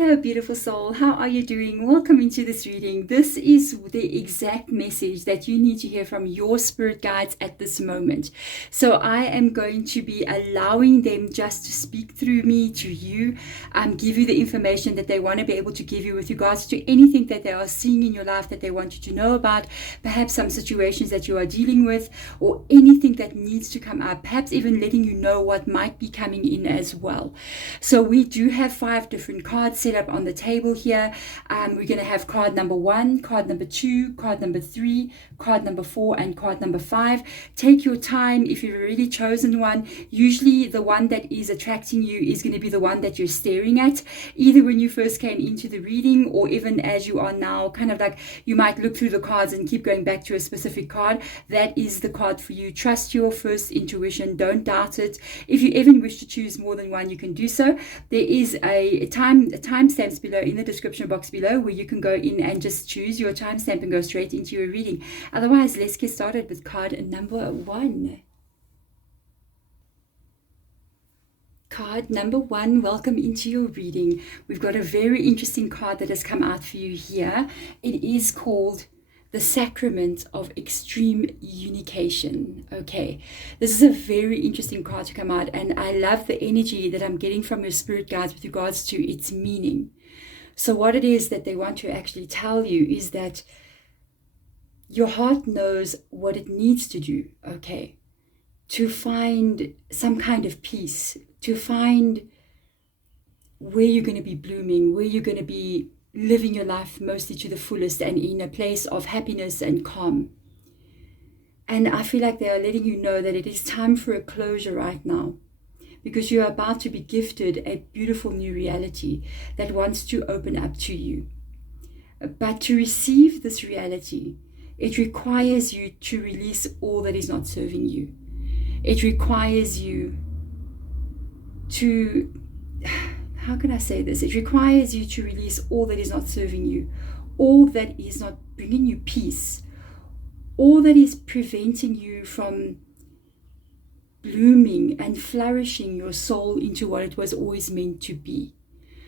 Hello, beautiful soul. How are you doing? Welcome into this reading. This is the exact message that you need to hear from your spirit guides at this moment. So I am going to be allowing them just to speak through me to you, give you the information that they want to be able to give you with regards to anything that they are seeing in your life that they want you to know about, perhaps some situations that you are dealing with, or anything that needs to come up, perhaps even letting you know what might be coming in as well. So we do have 5 different cards set up on the table here. We're going to have card number 1, card number 2, card number 3, card number 4, and card number 5. Take your time. If you've already chosen one, usually the one that is attracting you is going to be the one that you're staring at, either when you first came into the reading or even as you are now, kind of like you might look through the cards and keep going back to a specific card. That is the card for you. Trust your first intuition. Don't doubt it. If you even wish to choose more than one, you can do so. There is a timestamps below in the description box below where you can go in and just choose your timestamp and go straight into your reading. Otherwise, let's get started with card number 1. Card number 1, welcome into your reading. We've got a very interesting card that has come out for you here. It is called the Sacrament of Extreme Unication. Okay, this is a very interesting card to come out, and I love the energy that I'm getting from your spirit guides with regards to its meaning. So what it is that they want to actually tell you is that your heart knows what it needs to do, okay, to find some kind of peace, to find where you're going to be blooming, where you're going to be living your life mostly to the fullest and in a place of happiness and calm. And I feel like they are letting you know that it is time for a closure right now, because you are about to be gifted a beautiful new reality that wants to open up to you. But to receive this reality, it requires you to release all that is not serving you. It requires you to, how can I say this? It requires you to release all that is not serving you, all that is not bringing you peace, all that is preventing you from blooming and flourishing your soul into what it was always meant to be.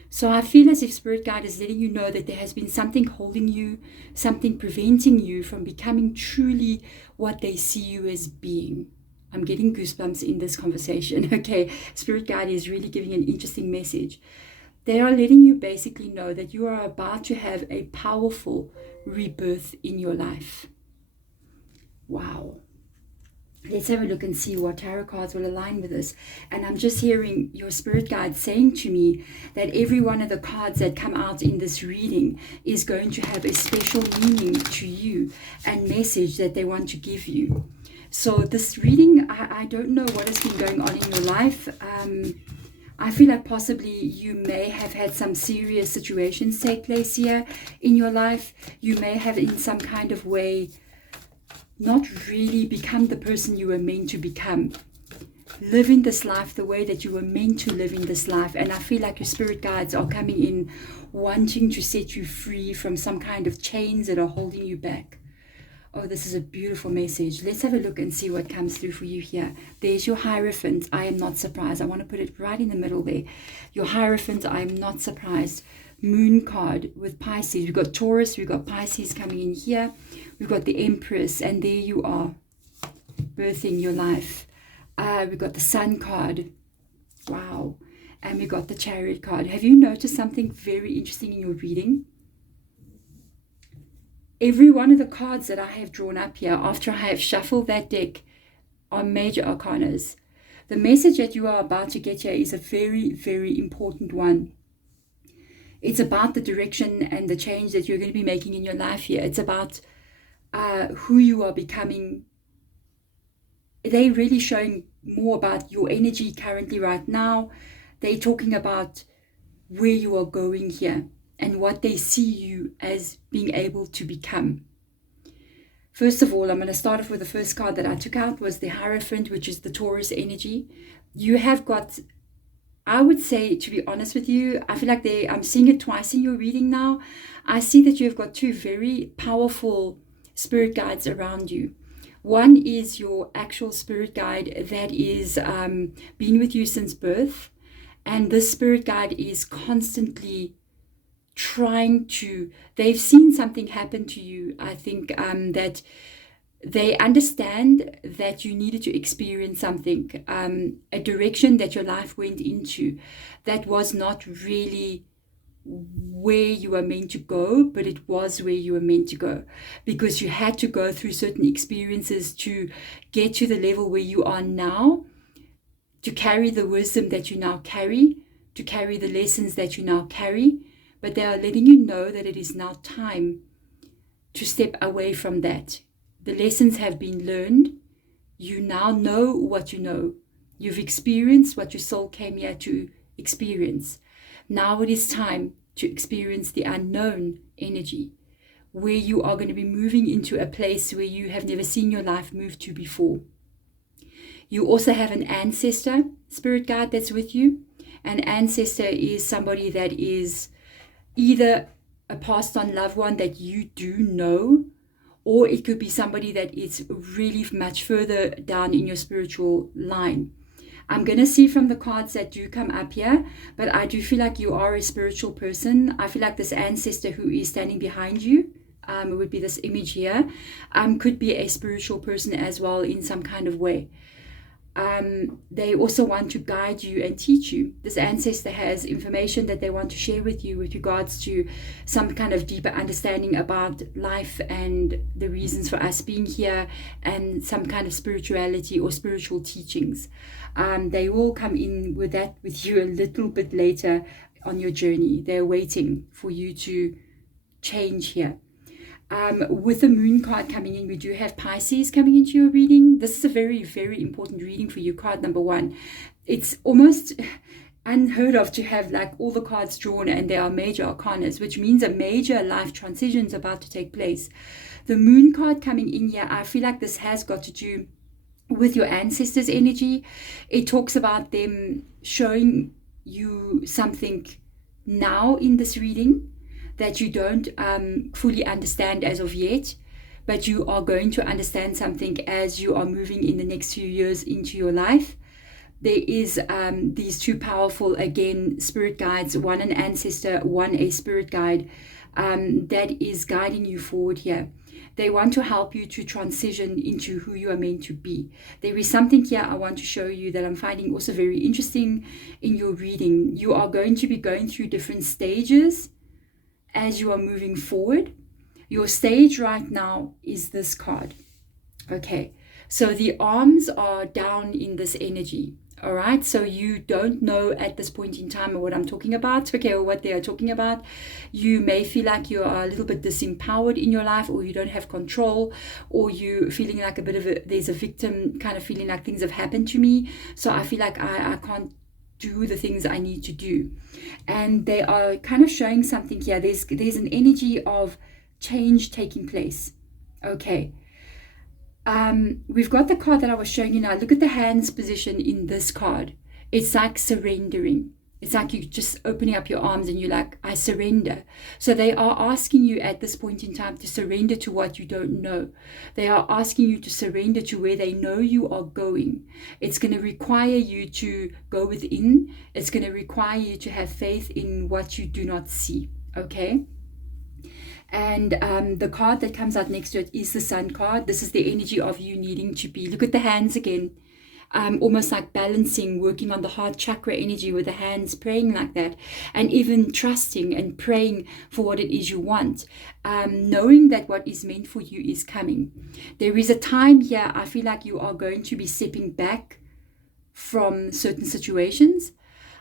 So I feel as if Spirit Guide is letting you know that there has been something holding you, something preventing you from becoming truly what they see you as being. I'm getting goosebumps in this conversation. Okay, Spirit Guide is really giving an interesting message. They are letting you basically know that you are about to have a powerful rebirth in your life. Wow. Let's have a look and see what tarot cards will align with this. And I'm just hearing your spirit guide saying to me that every one of the cards that come out in this reading is going to have a special meaning to you and message that they want to give you. So this reading, I don't know what has been going on in your life. I feel like possibly you may have had some serious situations take place here in your life. You may have in some kind of way not really become the person you were meant to become, living this life the way that you were meant to live in this life. And I feel like your spirit guides are coming in wanting to set you free from some kind of chains that are holding you back. Oh, this is a beautiful message. Let's have a look and see what comes through for you here. There's your Hierophant. I am not surprised. I want to put it right in the middle there. Your Hierophant, I am not surprised. Moon card with Pisces. We've got Taurus, we've got Pisces coming in here. We've got the Empress, and there you are, birthing your life. We've got the Sun card. Wow. And we've got the Chariot card. Have you noticed something very interesting in your reading? Every one of the cards that I have drawn up here, after I have shuffled that deck, are major arcanas. The message that you are about to get here is a very, very important one. It's about the direction and the change that you're going to be making in your life here. It's about who you are becoming. They're really showing more about your energy currently right now. They're talking about where you are going here and what they see you as being able to become. First of all, I'm going to start off with the first card that I took out was the Hierophant, which is the Taurus energy. You have got, I would say, to be honest with you, I feel like I'm seeing it twice in your reading now. I see that you've got 2 very powerful spirit guides around you. One is your actual spirit guide that is been with you since birth. And this spirit guide is constantly they've seen something happen to you. I think that they understand that you needed to experience something, a direction that your life went into that was not really where you were meant to go, but it was where you were meant to go, because you had to go through certain experiences to get to the level where you are now, to carry the wisdom that you now carry, to carry the lessons that you now carry. But they are letting you know that it is now time to step away from that. The lessons have been learned. You now know what you know. You've experienced what your soul came here to experience. Now it is time to experience the unknown energy, where you are going to be moving into a place where you have never seen your life move to before. You also have an ancestor, spirit guide, that's with you. An ancestor is somebody that is either a passed on loved one that you do know, or it could be somebody that is really much further down in your spiritual line. I'm going to see from the cards that do come up here, but I do feel like you are a spiritual person. I feel like this ancestor who is standing behind you, it would be this image here, could be a spiritual person as well in some kind of way. They also want to guide you and teach you. This ancestor has information that they want to share with you with regards to some kind of deeper understanding about life and the reasons for us being here, and some kind of spirituality or spiritual teachings. They will come in with that with you a little bit later on your journey. They're waiting for you to change here. With the moon card coming in, we do have Pisces coming into your reading. This is a very, very important reading for you, card number 1. It's almost unheard of to have like all the cards drawn and they are major arcanas, which means a major life transition is about to take place. The moon card coming in here, I feel like this has got to do with your ancestors' energy. It talks about them showing you something now in this reading that you don't fully understand as of yet, but you are going to understand something as you are moving in the next few years into your life. There is these two powerful, again, spirit guides, one an ancestor, one a spirit guide, that is guiding you forward here. They want to help you to transition into who you are meant to be. There is something here I want to show you that I'm finding also very interesting in your reading. You are going to be going through different stages as you are moving forward. Your stage right now is this card. Okay, so the arms are down in this energy. All right, so you don't know at this point in time what I'm talking about, okay, or what they are talking about. You may feel like you are a little bit disempowered in your life, or you don't have control, or you feeling like a bit of there's a victim kind of feeling, like things have happened to me, so I feel like I can't do the things I need to do. And they are kind of showing something here. There's an energy of change taking place. Okay. We've got the card that I was showing you now. Look at the hands position in this card. It's like surrendering. It's like you just opening up your arms and you're like, I surrender. So they are asking you at this point in time to surrender to what you don't know. They are asking you to surrender to where they know you are going. It's going to require you to go within. It's going to require you to have faith in what you do not see. Okay? And the card that comes out next to it is the Sun card. This is the energy of you needing to be. Look at the hands again. Almost like balancing, working on the heart chakra energy with the hands, praying like that, and even trusting and praying for what it is you want, knowing that what is meant for you is coming. There is a time here, I feel like you are going to be stepping back from certain situations.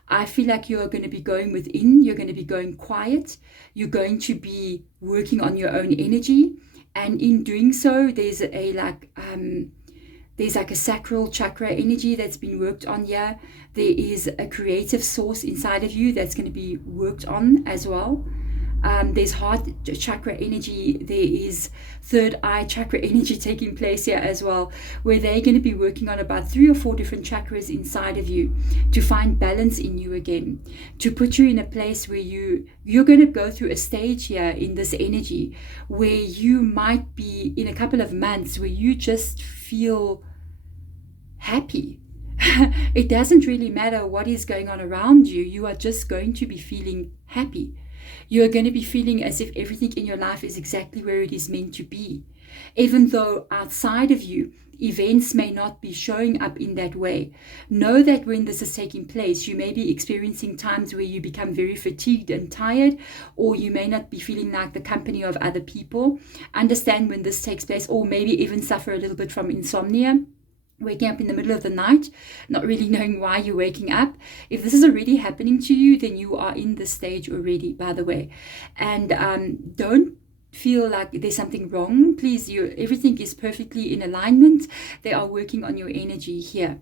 I feel like you are going to be going within, you're going to be going quiet, you're going to be working on your own energy, and in doing so, there's like a sacral chakra energy that's been worked on here. There is a creative source inside of you that's going to be worked on as well. There's heart chakra energy. There is third eye chakra energy taking place here as well, where they're going to be working on about 3 or 4 different chakras inside of you to find balance in you again, to put you in a place where you're going to go through a stage here in this energy where you might be in a couple of months where you just feel happy. It doesn't really matter what is going on around you. You are just going to be feeling happy. You're going to be feeling as if everything in your life is exactly where it is meant to be. Even though outside of you, events may not be showing up in that way. Know that when this is taking place, you may be experiencing times where you become very fatigued and tired, or you may not be feeling like the company of other people. Understand when this takes place, or maybe even suffer a little bit from insomnia, waking up in the middle of the night, not really knowing why you're waking up. If this is already happening to you, then you are in this stage already, by the way. And don't feel like there's something wrong. Please, everything is perfectly in alignment. They are working on your energy here.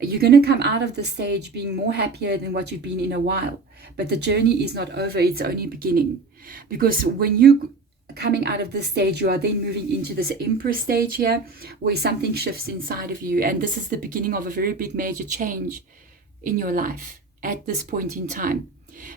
You're going to come out of the stage being more happier than what you've been in a while. But the journey is not over. It's only beginning. Because when you coming out of this stage, you are then moving into this Empress stage here, where something shifts inside of you, and this is the beginning of a very big major change in your life at this point in time.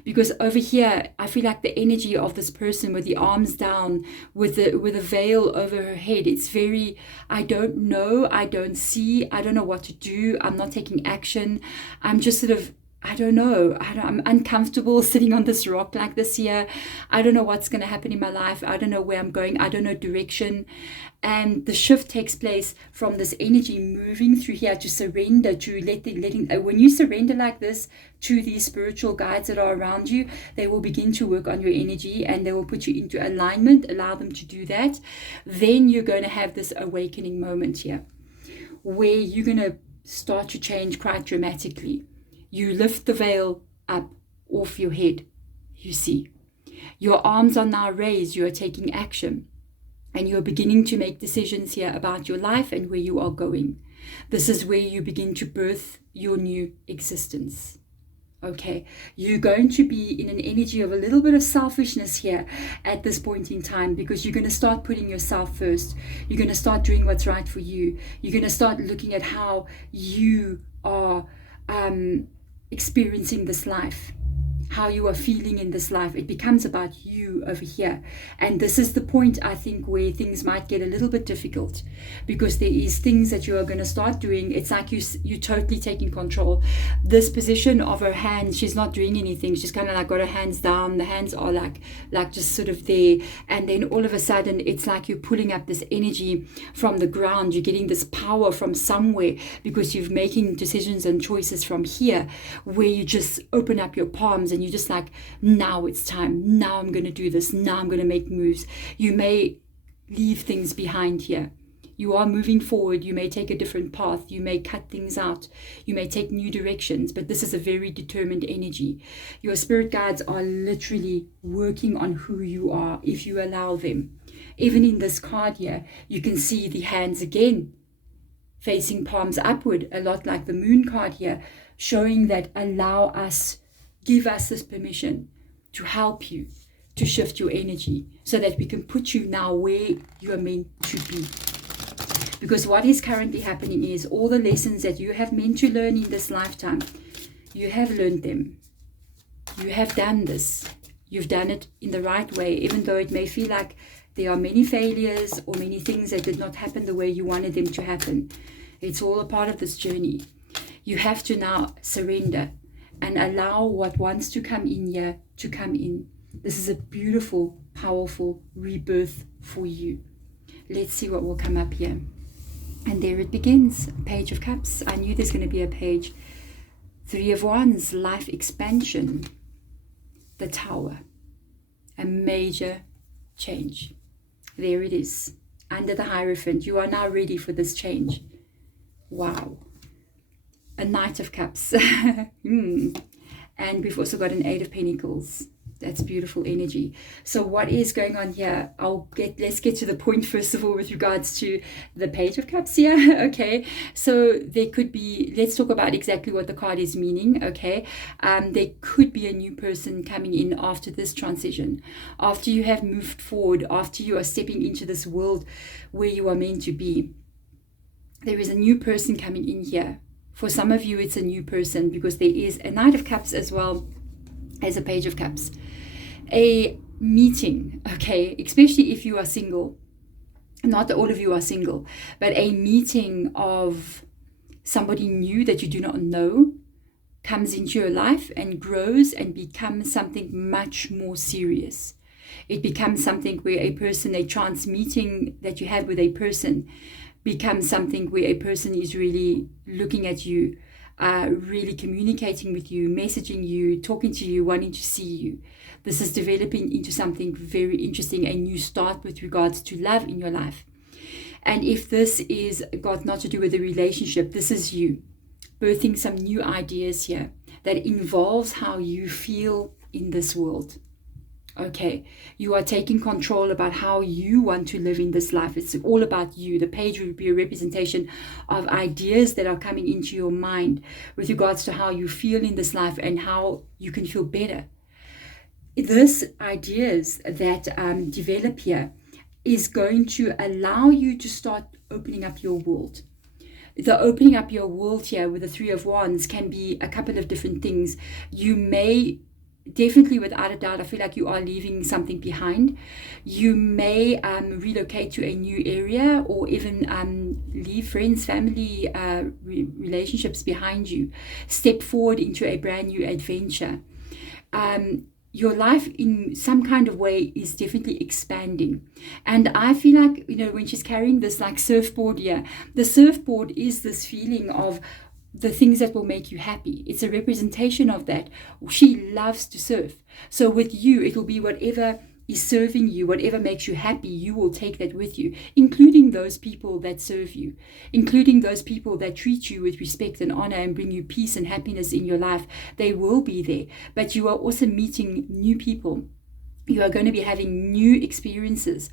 Because over here, I feel like the energy of this person with the arms down, with a veil over her head, it's very, I don't know, I don't see, I don't know what to do, I'm not taking action, I'm just sort of, I don't know, I'm uncomfortable sitting on this rock like this here. I don't know what's going to happen in my life. I don't know where I'm going. I don't know direction. And the shift takes place from this energy moving through here to surrender, to letting. When you surrender like this to these spiritual guides that are around you, they will begin to work on your energy and they will put you into alignment. Allow them to do that. Then you're going to have this awakening moment here, where you're going to start to change quite dramatically. You lift the veil up off your head, you see. Your arms are now raised, you are taking action. And you are beginning to make decisions here about your life and where you are going. This is where you begin to birth your new existence. Okay, you're going to be in an energy of a little bit of selfishness here at this point in time, because you're going to start putting yourself first. You're going to start doing what's right for you. You're going to start looking at how you are experiencing this life, how you are feeling in this life. It becomes about you over here. And this is the point, I think, where things might get a little bit difficult, because there is things that you are going to start doing. It's like you're totally taking control. This position of her hands, she's not doing anything. She's kind of like got her hands down. The hands are like just sort of there. And then all of a sudden, it's like you're pulling up this energy from the ground. You're getting this power from somewhere, because you're making decisions and choices from here, where you just open up your palms and you're just like, now it's time. Now I'm going to do this. Now I'm going to make moves. You may leave things behind here. You are moving forward. You may take a different path. You may cut things out. You may take new directions, but this is a very determined energy. Your spirit guides are literally working on who you are if you allow them. Even in this card here, you can see the hands again facing palms upward, a lot like the moon card here, showing that allow us, give us this permission to help you to shift your energy so that we can put you now where you are meant to be. Because what is currently happening is all the lessons that you have meant to learn in this lifetime, you have learned them. You have done this. You've done it in the right way, even though it may feel like there are many failures or many things that did not happen the way you wanted them to happen. It's all a part of this journey. You have to now surrender and allow what wants to come in here to come in. This is a beautiful, powerful rebirth for you. Let's see what will come up here. And there it begins. Page of Cups. I knew there's going to be a page. 3 of Wands, life expansion. The Tower. A major change. There it is. Under the Hierophant. You are now ready for this change. Wow. A Knight of Cups. And we've also got an 8 of Pentacles. That's beautiful energy. So what is going on here? Let's get to the point first of all with regards to the Page of Cups here. Okay, so there could be, let's talk about exactly what the card is meaning. Okay, there could be a new person coming in after this transition, after you have moved forward, after you are stepping into this world where you are meant to be. There is a new person coming in here. For some of you, it's a new person because there is a Knight of Cups as well as a Page of Cups. A meeting, okay, especially if you are single. Not that all of you are single, but a meeting of somebody new that you do not know, comes into your life and grows and becomes something much more serious. It becomes something where a chance meeting that you have with a person becomes something where a person is really looking at you, really communicating with you, messaging you, talking to you, wanting to see you. This is developing into something very interesting, a new start with regards to love in your life. And if this is got not to do with a relationship, this is you birthing some new ideas here that involves how you feel in this world. Okay, you are taking control about how you want to live in this life. It's all about you. The page will be a representation of ideas that are coming into your mind with regards to how you feel in this life and how you can feel better. These ideas that develop here is going to allow you to start opening up your world. The opening up your world here with the Three of Wands can be a couple of different things. You may definitely, without a doubt, I feel like you are leaving something behind. You may relocate to a new area, or even leave friends, family, relationships behind you. Step forward into a brand new adventure. Your life in some kind of way is definitely expanding. And I feel like, when she's carrying this like surfboard here, the surfboard is this feeling of the things that will make you happy. It's a representation of that. She loves to surf. So with you, it will be whatever is serving you, whatever makes you happy, you will take that with you, including those people that serve you, including those people that treat you with respect and honor and bring you peace and happiness in your life. They will be there. But you are also meeting new people. You are going to be having new experiences.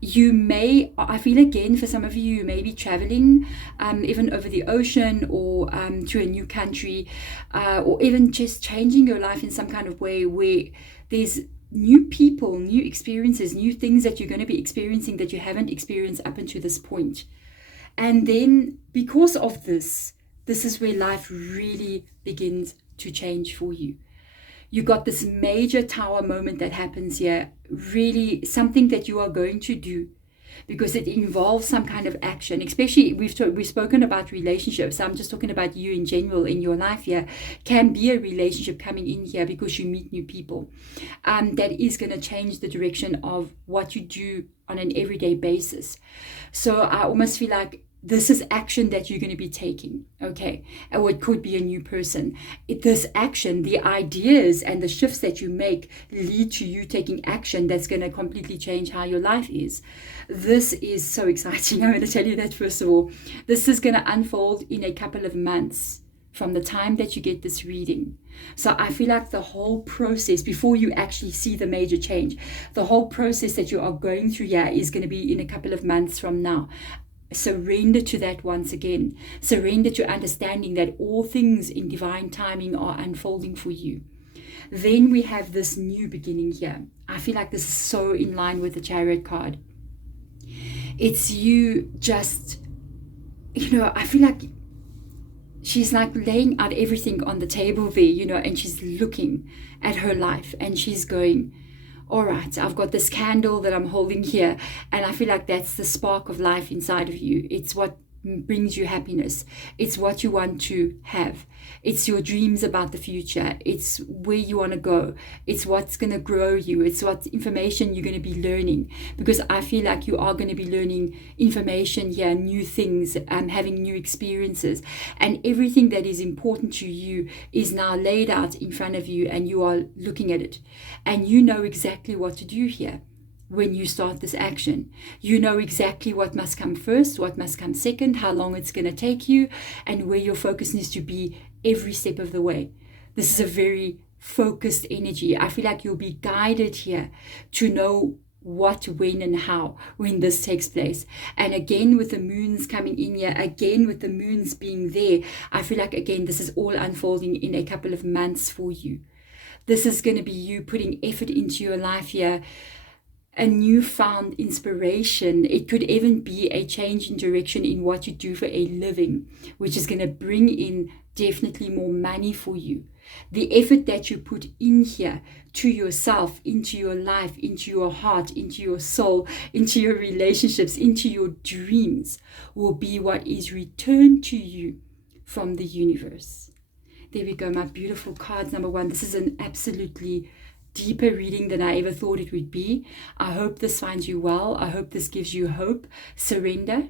You may, I feel again, for some of you, you may be traveling, even over the ocean, or to a new country, or even just changing your life in some kind of way where there's new people, new experiences, new things that you're going to be experiencing that you haven't experienced up until this point. And then because of this is where life really begins to change for you. You got this major tower moment that happens here, really something that you are going to do because it involves some kind of action. Especially we've spoken about relationships. I'm just talking about you in general in your life here. Can be a relationship coming in here because you meet new people. That is going to change the direction of what you do on an everyday basis. So I almost feel like this is action that you're going to be taking, okay? Or it could be a new person. This action, the ideas and the shifts that you make lead to you taking action that's going to completely change how your life is. This is so exciting. I'm going to tell you that first of all. This is going to unfold in a couple of months from the time that you get this reading. So I feel like the whole process, before you actually see the major change, the whole process that you are going through here is going to be in a couple of months from now. Surrender to that once again. Surrender to understanding that all things in divine timing are unfolding for you. Then we have this new beginning here. I feel like this is so in line with the Chariot card. It's you just, I feel like she's like laying out everything on the table there, and she's looking at her life and she's going, all right, I've got this candle that I'm holding here, and I feel like that's the spark of life inside of you. It's what brings you happiness. It's what you want to have. It's your dreams about the future. It's where you want to go. It's what's going to grow you. It's what information you're going to be learning, because I feel like you are going to be learning information here, new things, having new experiences, and everything that is important to you is now laid out in front of you, and you are looking at it, and you know exactly what to do here. When you start this action, you know exactly what must come first, what must come second, how long it's going to take you, and where your focus needs to be every step of the way. This is a very focused energy. I feel like you'll be guided here to know what, when, and how when this takes place. And again, with the moons coming in here, again with the moons being there, I feel like again this is all unfolding in a couple of months for you. This is going to be you putting effort into your life here, a newfound inspiration. It could even be a change in direction in what you do for a living, which is going to bring in definitely more money for you. The effort that you put in here to yourself, into your life, into your heart, into your soul, into your relationships, into your dreams will be what is returned to you from the universe. There we go, my beautiful cards. Number 1, this is an absolutely deeper reading than I ever thought it would be. I hope this finds you well. I hope this gives you hope. Surrender.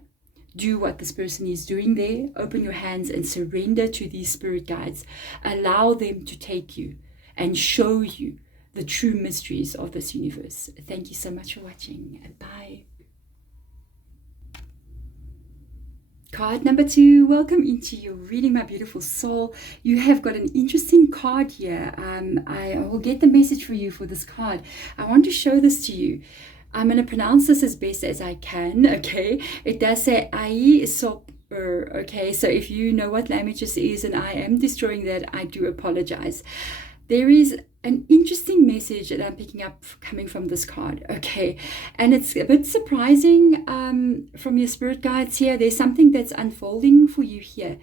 Do what this person is doing there. Open your hands and surrender to these spirit guides. Allow them to take you and show you the true mysteries of this universe. Thank you so much for watching, and bye. Card number 2, welcome into your reading, my beautiful soul. You have got an interesting card here. I will get the message for you for this card. I want to show this to you. I'm going to pronounce this as best as I can, okay? It does say Ai Sop. Okay, so if you know what language this is and I am destroying that, I do apologize. There is an interesting message that I'm picking up coming from this card, okay? And it's a bit surprising from your spirit guides here. There's something that's unfolding for you here.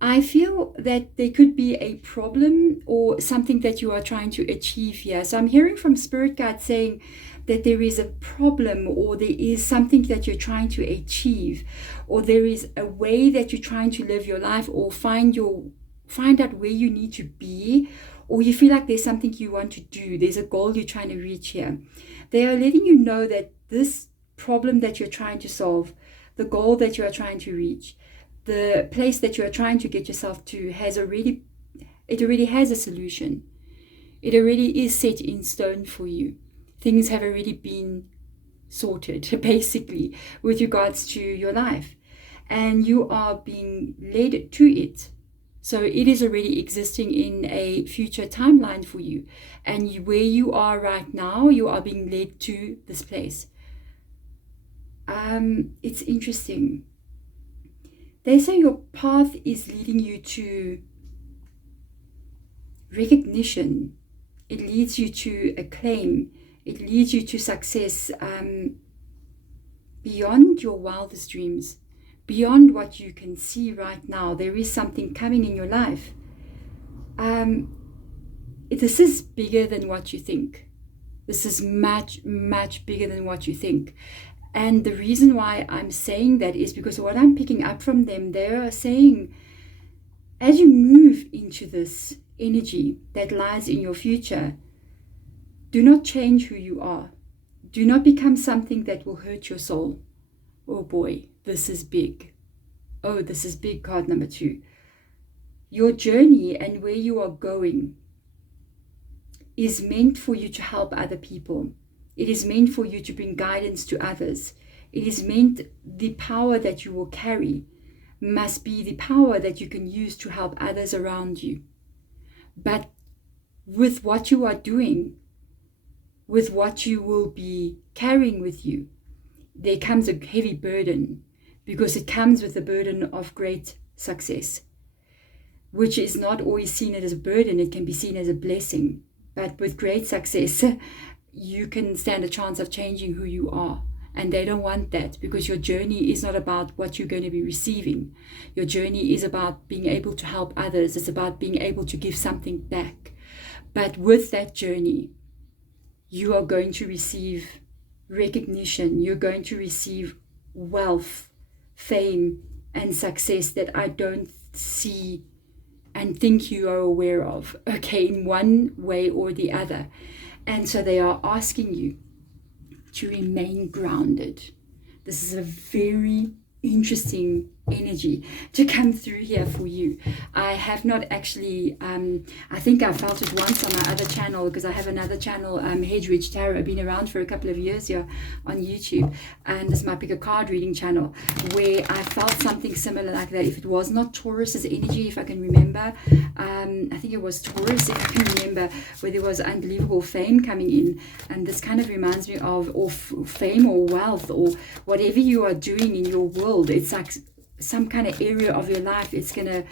I feel that there could be a problem or something that you are trying to achieve here. So I'm hearing from spirit guides saying that there is a problem, or there is something that you're trying to achieve, or there is a way that you're trying to live your life, or find out where you need to be, or you feel like there's something you want to do. There's a goal you're trying to reach here. They are letting you know that this problem that you're trying to solve, the goal that you are trying to reach, the place that you are trying to get yourself to already has a solution. It already is set in stone for you. Things have already been sorted, basically, with regards to your life. And you are being led to it. So it is already existing in a future timeline for you. And where you are right now, you are being led to this place. It's interesting. They say your path is leading you to recognition. It leads you to acclaim. It leads you to success beyond your wildest dreams, beyond what you can see right now. There is something coming in your life. This is bigger than what you think. This is much, much bigger than what you think. And the reason why I'm saying that is because what I'm picking up from them, they are saying, as you move into this energy that lies in your future, do not change who you are. Do not become something that will hurt your soul. Oh boy, this is big. Oh, this is big, card number 2. Your journey and where you are going is meant for you to help other people. It is meant for you to bring guidance to others. It is meant, the power that you will carry must be the power that you can use to help others around you. But with what you are doing, with what you will be carrying with you, there comes a heavy burden, because it comes with the burden of great success, which is not always seen as a burden. It can be seen as a blessing. But with great success, you can stand a chance of changing who you are. And they don't want that, because your journey is not about what you're going to be receiving. Your journey is about being able to help others. It's about being able to give something back. But with that journey, you are going to receive recognition. You're going to receive wealth, fame, and success that I don't see and think you are aware of, okay, in one way or the other. And so they are asking you to remain grounded. This is a very interesting energy to come through here for you. I have not actually, I think I felt it once on my other channel, because I have another channel, Hedgeridge Tarot. I've been around for a couple of years here on YouTube, and this might be a card reading channel, where I felt something similar like that. If it was not Taurus's energy, if I can remember, I think it was Taurus, if I can remember, where there was unbelievable fame coming in. And this kind of reminds me of fame or wealth or whatever you are doing in your world. It's like some kind of area of your life, it's going to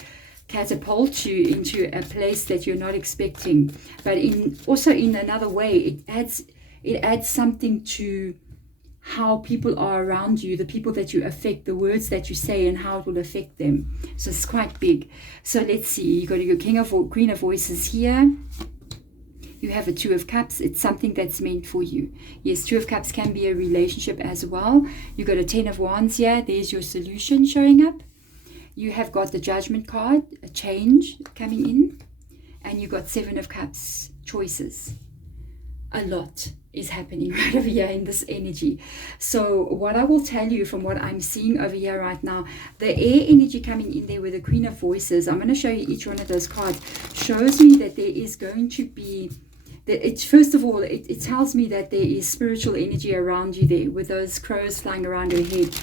catapult you into a place that you're not expecting. But also in another way, it adds something to how people are around you, the people that you affect, the words that you say, and how it will affect them. So it's quite big. So let's see, you got your Queen of Voices here. You have a Two of Cups. It's something that's meant for you. Yes, Two of Cups can be a relationship as well. You got a Ten of Wands here. There's your solution showing up. you have got the Judgment card, a change coming in, and you got Seven of Cups, choices. A lot is happening right over here in this energy. So what I will tell you from what I'm seeing over here right now, the air energy coming in there with the Queen of Voices, I'm going to show you each one of those cards, shows me that there is going to be, that it's, first of all, it tells me that there is spiritual energy around you there with those crows flying around your head.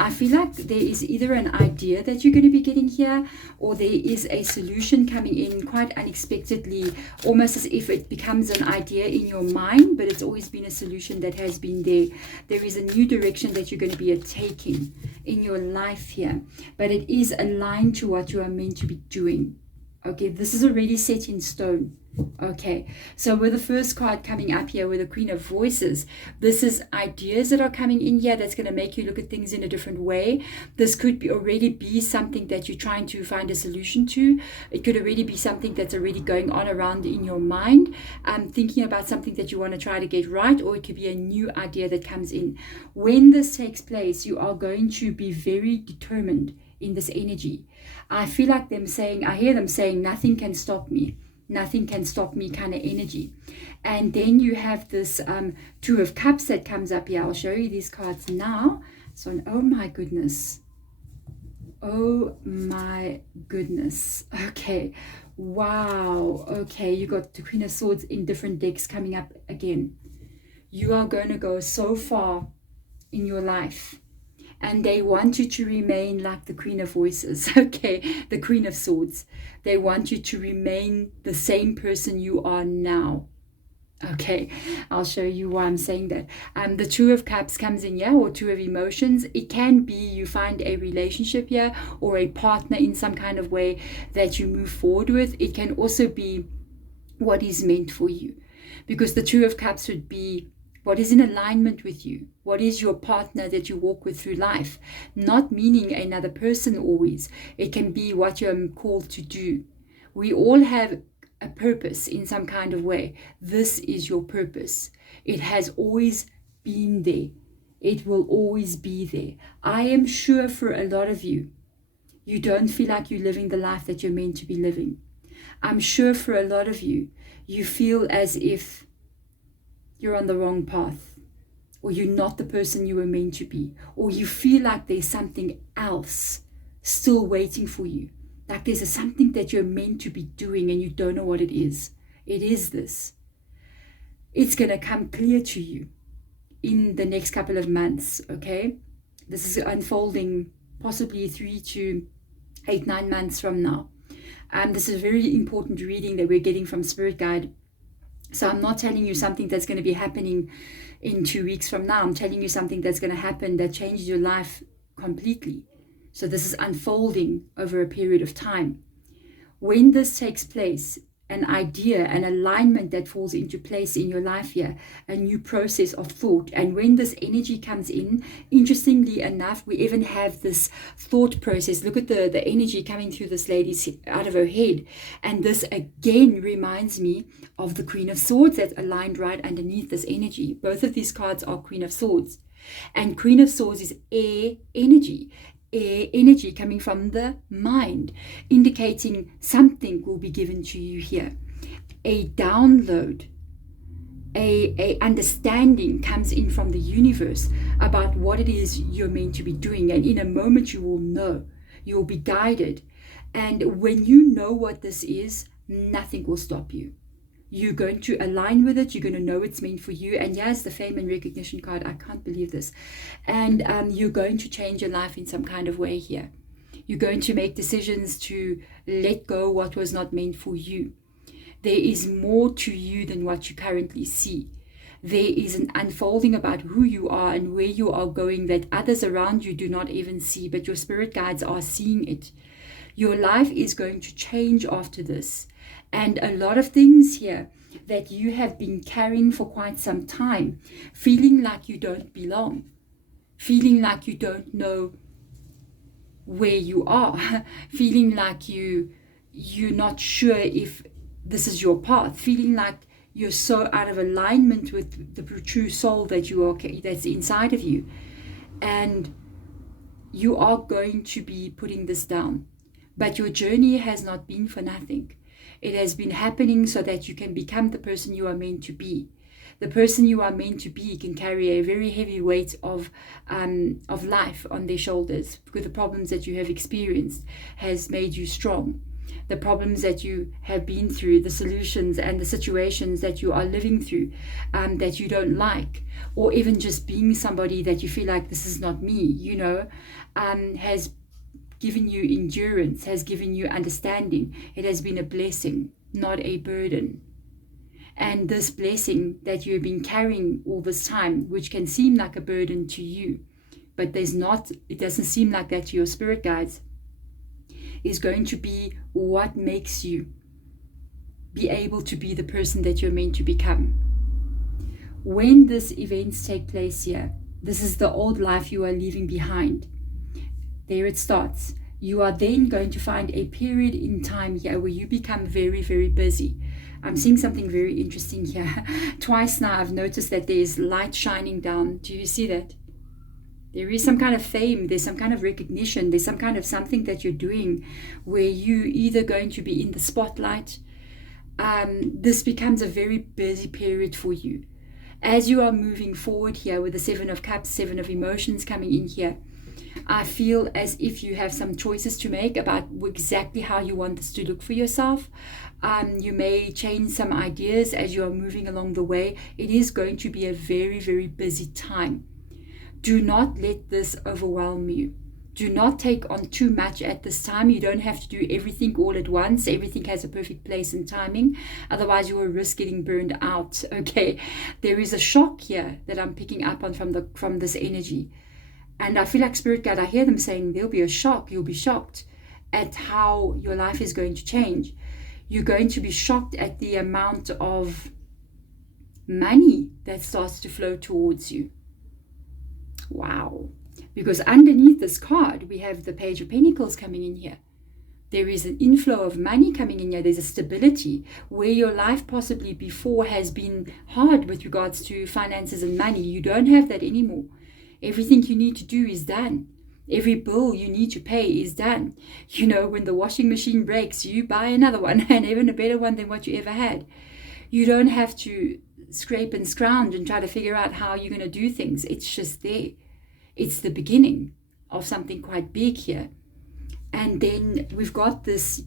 I feel like there is either an idea that you're going to be getting here, or there is a solution coming in quite unexpectedly, almost as if it becomes an idea in your mind, but it's always been a solution that has been there. There is a new direction that you're going to be taking in your life here, but it is aligned to what you are meant to be doing. Okay, this is already set in stone. Okay, so with the first card coming up here with the Queen of Voices, this is ideas that are coming in here that's going to make you look at things in a different way. This could already be something that you're trying to find a solution to. It could already be something that's already going on around in your mind, thinking about something that you want to try to get right, or it could be a new idea that comes in. When this takes place, you are going to be very determined in this energy. I feel like I hear them saying, nothing can stop me. Nothing can stop me kind of energy. And then you have this Two of Cups that comes up here. I'll show you these cards now. So, oh my goodness. Oh my goodness. Okay. Wow. Okay. You got the Queen of Swords in different decks coming up again. You are going to go so far in your life. And they want you to remain like the Queen of Voices, okay, the Queen of Swords. They want you to remain the same person you are now. Okay, I'll show you why I'm saying that. The Two of Cups comes in here, or Two of Emotions. It can be you find a relationship here, or a partner in some kind of way that you move forward with. It can also be what is meant for you, because the Two of Cups would be what is in alignment with you. What is your partner that you walk with through life? Not meaning another person always. It can be what you're called to do. We all have a purpose in some kind of way. This is your purpose. It has always been there. It will always be there. I am sure for a lot of you, you don't feel like you're living the life that you're meant to be living. I'm sure for a lot of you, you feel as if you're on the wrong path, or you're not the person you were meant to be, or you feel like there's something else still waiting for you, like there's something that you're meant to be doing and you don't know what it is. It is this. It's going to come clear to you in the next couple of months, okay? This is unfolding possibly 3 to 8, 9 months from now. This is a very important reading that we're getting from Spirit Guide. So I'm not telling you something that's going to be happening in 2 weeks from now. I'm telling you something that's going to happen that changes your life completely. So this is unfolding over a period of time. When this takes place, an idea, an alignment that falls into place in your life here, a new process of thought. And when this energy comes in, interestingly enough, we even have this thought process. Look at the energy coming through this lady's out of her head. And this again reminds me of the Queen of Swords that's aligned right underneath this energy. Both of these cards are Queen of Swords. And Queen of Swords is air energy. Air energy coming from the mind, indicating something will be given to you here. A download, a understanding comes in from the universe about what it is you're meant to be doing. And in a moment you will know, you will be guided. And when you know what this is, nothing will stop you. You're going to align with it. You're going to know it's meant for you. And yes, the fame and recognition card. I can't believe this. And you're going to change your life in some kind of way here. You're going to make decisions to let go what was not meant for you. There is more to you than what you currently see. There is an unfolding about who you are and where you are going that others around you do not even see, but your spirit guides are seeing it. Your life is going to change after this. And a lot of things here that you have been carrying for quite some time, feeling like you don't belong, feeling like you don't know where you are, feeling like you're not sure if this is your path, feeling like you're so out of alignment with the true soul that you are, that's inside of you. And you are going to be putting this down. But your journey has not been for nothing. It has been happening so that you can become the person you are meant to be. The person you are meant to be can carry a very heavy weight of life on their shoulders, because the problems that you have experienced has made you strong. The problems that you have been through, the solutions and the situations that you are living through that you don't like, or even just being somebody that you feel like, this is not me, has given you endurance, has given you understanding. It has been a blessing, not a burden. And this blessing that you have been carrying all this time, which can seem like a burden to you, but it doesn't seem like that to your spirit guides, is going to be what makes you be able to be the person that you're meant to become. When these events take place here, this is the old life you are leaving behind. There it starts. You are then going to find a period in time here where you become very, very busy. I'm seeing something very interesting here. Twice now I've noticed that there's light shining down. Do you see that? There is some kind of fame, there's some kind of recognition, there's some kind of something that you're doing where you either going to be in the spotlight. This becomes a very busy period for you. As you are moving forward here with the 7 of Cups, 7 of Emotions coming in here, I feel as if you have some choices to make about exactly how you want this to look for yourself. You may change some ideas as you are moving along the way. It is going to be a very, very busy time. Do not let this overwhelm you. Do not take on too much at this time. You don't have to do everything all at once. Everything has a perfect place and timing. Otherwise, you will risk getting burned out. Okay, there is a shock here that I'm picking up on from this energy. And I feel like Spirit Guide, I hear them saying there'll be a shock. You'll be shocked at how your life is going to change. You're going to be shocked at the amount of money that starts to flow towards you. Wow. Because underneath this card, we have the Page of Pentacles coming in here. There is an inflow of money coming in here. There's a stability where your life possibly before has been hard with regards to finances and money. You don't have that anymore. Everything you need to do is done. Every bill you need to pay is done. When the washing machine breaks, you buy another one, and even a better one than what you ever had. You don't have to scrape and scrounge and try to figure out how you're going to do things. It's just there. It's the beginning of something quite big here. And then we've got this.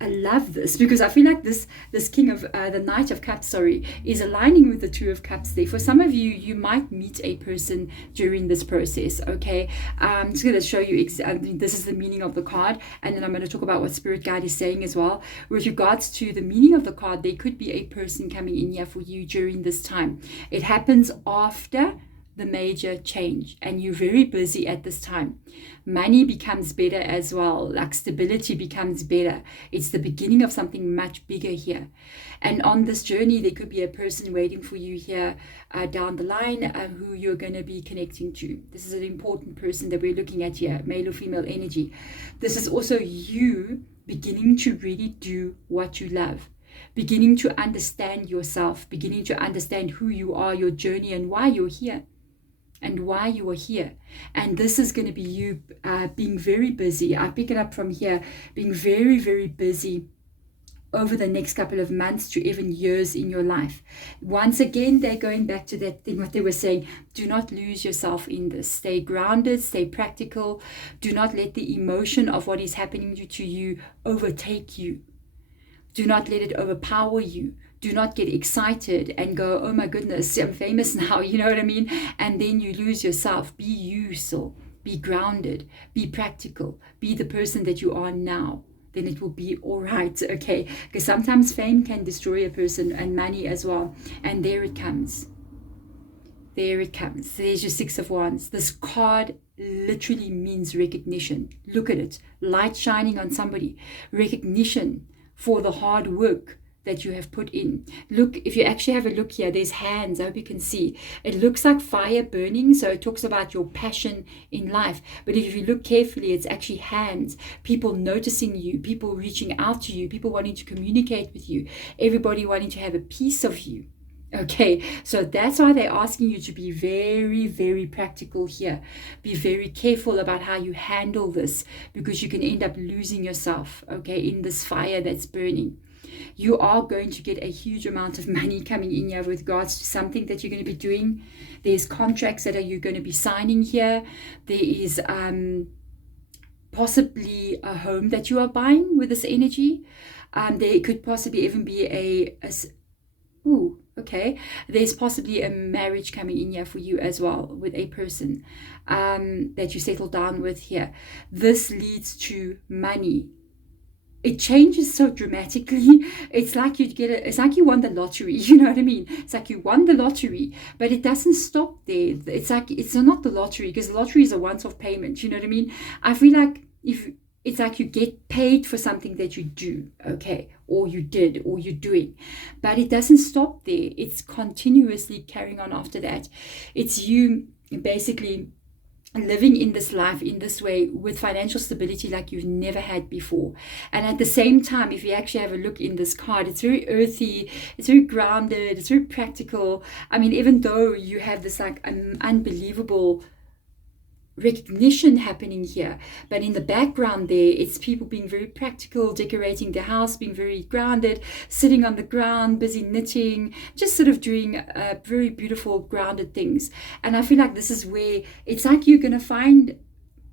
I love this because I feel like this King of the Knight of Cups, is aligning with the Two of Cups there. For some of you, you might meet a person during this process, okay? I'm just going to show you, this is the meaning of the card, and then I'm going to talk about what Spirit Guide is saying as well. With regards to the meaning of the card, there could be a person coming in here for you during this time. It happens after the major change, and you're very busy at this time. Money becomes better as well, like stability becomes better. It's the beginning of something much bigger here. And on this journey, there could be a person waiting for you here down the line who you're going to be connecting to. This is an important person that we're looking at here, male or female energy. This is also you beginning to really do what you love, beginning to understand yourself, beginning to understand who you are, your journey, and why you're here. And why you are here. And this is going to be you being very busy. I pick it up from here, being very, very busy over the next couple of months to even years in your life. Once again, they're going back to that thing, what they were saying. Do not lose yourself in this. Stay grounded, stay practical. Do not let the emotion of what is happening to you overtake you. Do not let it overpower you. Do not get excited and go, oh my goodness, I'm famous now, you know what I mean? And then you lose yourself. Be you, soul. Be grounded. Be practical. Be the person that you are now. Then it will be all right, okay? Because sometimes fame can destroy a person, and money as well. And there it comes. There it comes. There's your Six of Wands. This card literally means recognition. Look at it. Light shining on somebody. Recognition for the hard work that you have put in. Look, if you actually have a look here, there's hands. I hope you can see. It looks like fire burning, so it talks about your passion in life. But if you look carefully, it's actually hands. People noticing you, people reaching out to you, people wanting to communicate with you, everybody wanting to have a piece of you. Okay, so that's why they're asking you to be very, very practical here. Be very careful about how you handle this, because you can end up losing yourself, okay, in this fire that's burning. You are going to get a huge amount of money coming in here with regards to something that you're going to be doing. There's contracts that you're going to be signing here. There is possibly a home that you are buying with this energy. There could possibly even be there's possibly a marriage coming in here for you as well, with a person that you settle down with here. This leads to money. It changes so dramatically. It's like it's like you won the lottery, you know what I mean? It's like you won the lottery, but it doesn't stop there. It's like, it's not the lottery, because the lottery is a once-off payment, you know what I mean? I feel like it's like you get paid for something that you do, okay, or you did, or you're doing, but it doesn't stop there. It's continuously carrying on after that. It's you basically living in this life in this way with financial stability like you've never had before. And at the same time, if you actually have a look in this card, it's very earthy, it's very grounded, it's very practical. I mean, even though you have this like unbelievable recognition happening here, but in the background there, it's people being very practical, decorating their house, being very grounded, sitting on the ground, busy knitting, just sort of doing very beautiful grounded things. And I feel like this is where it's like you're going to find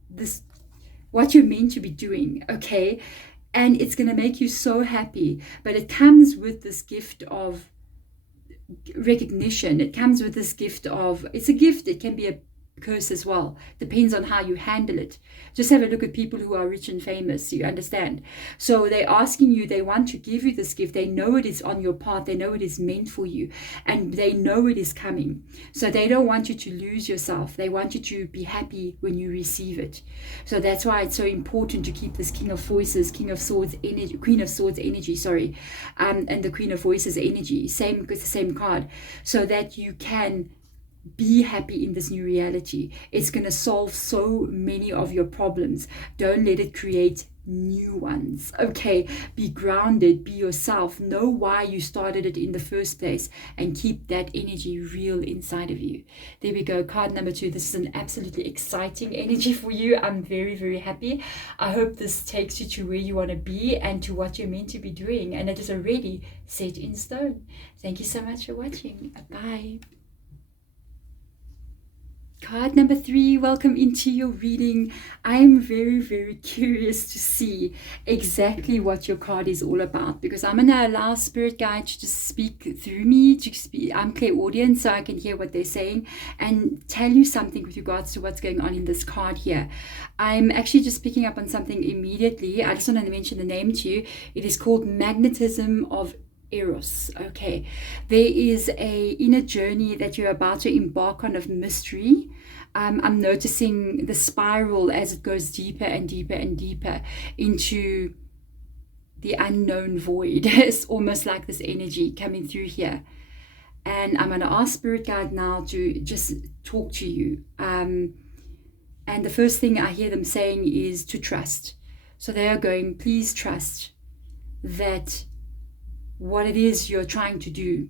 this, what you're meant to be doing, okay, and it's going to make you so happy. But it comes with this gift of recognition. It comes with this gift of, it's a gift, it can be a curse as well, depends on how you handle it. Just have a look at people who are rich and famous, you understand? So they're asking you, they want to give you this gift, they know it is on your path, they know it is meant for you, and they know it is coming. So they don't want you to lose yourself, they want you to be happy when you receive it. So that's why it's so important to keep this King of Voices, King of Swords energy, Queen of Swords energy, and the Queen of Voices energy, same, because the same card, so that you can be happy in this new reality. It's going to solve so many of your problems. Don't let it create new ones, okay? Be grounded, be yourself, know why you started it in the first place, and keep that energy real inside of you. There we go, card number 2. This is an absolutely exciting energy for you. I'm very, very happy. I hope this takes you to where you want to be and to what you're meant to be doing, and it is already set in stone. Thank you so much for watching. Bye. Card number 3, welcome into your reading. I am very, very curious to see exactly what your card is all about, because I'm going to allow Spirit Guide to just speak through me. I'm clairaudient, so I can hear what they're saying and tell you something with regards to what's going on in this card here. I'm actually just picking up on something immediately. I just want to mention the name to you. It is called Magnetism of Eros. Okay, there is a inner journey that you're about to embark on of mystery. I'm noticing the spiral as it goes deeper and deeper and deeper into the unknown void. It's almost like this energy coming through here. And I'm going to ask Spirit Guide now to just talk to you. And the first thing I hear them saying is to trust. So they are going, please trust that what it is you're trying to do.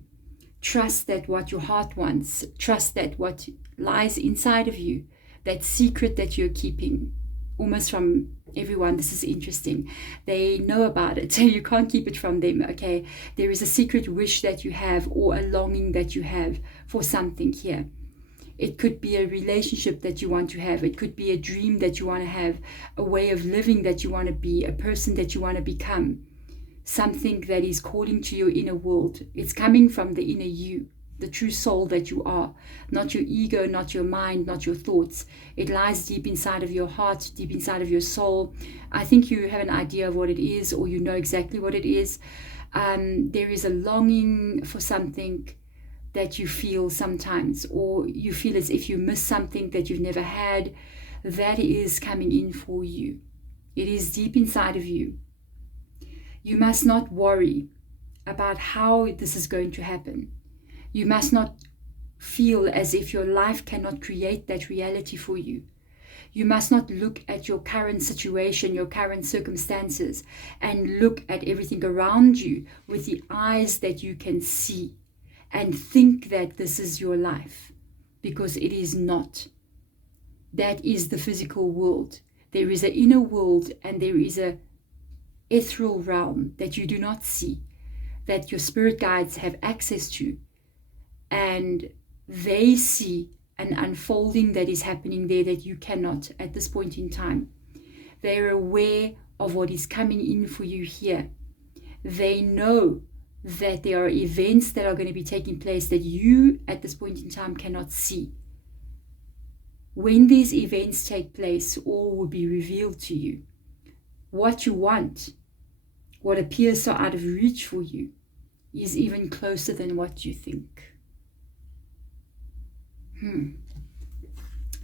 Trust that what your heart wants. Trust that what lies inside of you, that secret that you're keeping, almost from everyone. This is interesting. They know about it, so you can't keep it from them, okay? There is a secret wish that you have, or a longing that you have for something here. It could be a relationship that you want to have. It could be a dream that you want to have, a way of living that you want to be, a person that you want to become. Something that is calling to your inner world. It's coming from the inner you, the true soul that you are, not your ego, not your mind, not your thoughts. It lies deep inside of your heart, deep inside of your soul. I think you have an idea of what it is, or you know exactly what it is. There is a longing for something that you feel sometimes, or you feel as if you miss something that you've never had. That is coming in for you. It is deep inside of you. You must not worry about how this is going to happen. You must not feel as if your life cannot create that reality for you. You must not look at your current situation, your current circumstances, and look at everything around you with the eyes that you can see and think that this is your life, because it is not. That is the physical world. There is an inner world, and there is a ethereal realm that you do not see, that your spirit guides have access to, and they see an unfolding that is happening there that you cannot at this point in time. They are aware of what is coming in for you here. They know that there are events that are going to be taking place that you at this point in time cannot see. When these events take place, all will be revealed to you. What you want, what appears so out of reach for you, is even closer than what you think.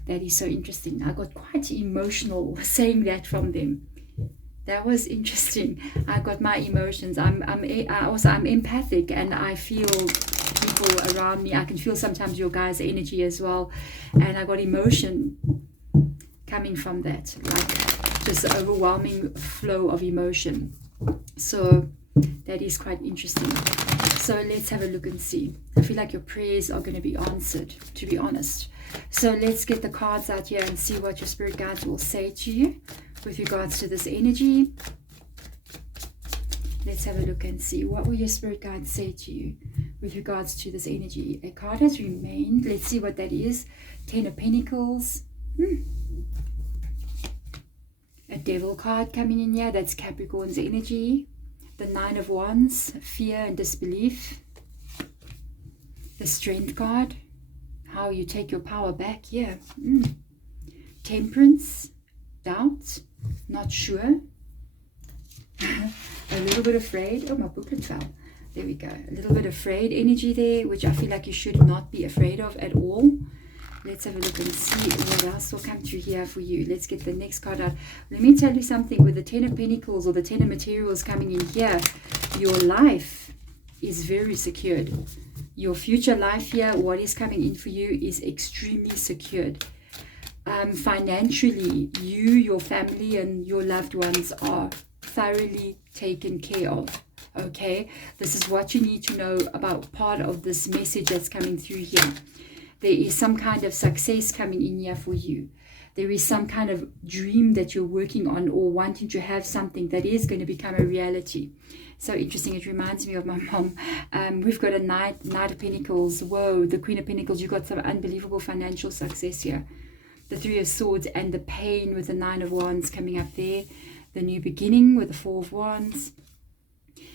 That is so interesting. I got quite emotional saying that from them. That was interesting. I got my emotions. I'm empathic, and I feel people around me. I can feel sometimes your guys' energy as well, and I got emotion coming from that, like just the overwhelming flow of emotion. So that is quite interesting. So let's have a look and see. I feel like your prayers are going to be answered, to be honest. So let's get the cards out here and see what your spirit guides will say to you with regards to this energy. Let's have a look and see. What will your spirit guides say to you with regards to this energy? A card has remained. Let's see what that is. 10 of Pentacles. A Devil card coming in here. That's Capricorn's energy. The 9 of Wands, fear and disbelief. The Strength card, how you take your power back here. Temperance, doubt, not sure. A little bit afraid. Oh, my booklet fell. There we go. A little bit afraid energy there, which I feel like you should not be afraid of at all. Let's have a look and see what else will come through here for you. Let's get the next card out. Let me tell you something. With the 10 of Pentacles or the 10 of Materials coming in here, your life is very secured. Your future life here, what is coming in for you, is extremely secured. Financially, you, your family, and your loved ones are thoroughly taken care of. Okay? This is what you need to know about part of this message that's coming through here. There is some kind of success coming in here for you. There is some kind of dream that you're working on or wanting to have something that is going to become a reality. So interesting. It reminds me of my mom. We've got a Knight of Pentacles. Whoa, the Queen of Pentacles. You've got some unbelievable financial success here. The 3 of Swords and the pain with the 9 of Wands coming up there. The new beginning with the 4 of Wands.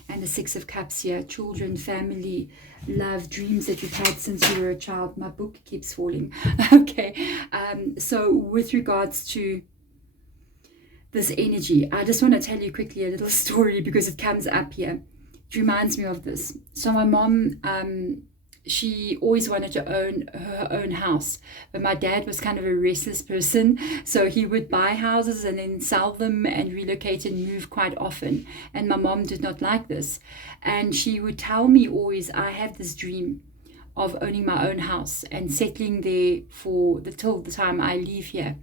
And the 6 of Cups here. Children, family, love, dreams that you've had since you were a child. My book keeps falling. Okay. So with regards to this energy, I just want to tell you quickly a little story because it comes up here. It reminds me of this. So my mom, she always wanted to own her own house, but my dad was kind of a restless person, so he would buy houses and then sell them and relocate and move quite often, and my mom did not like this, and she would tell me always, I have this dream of owning my own house and settling there till the time I leave here.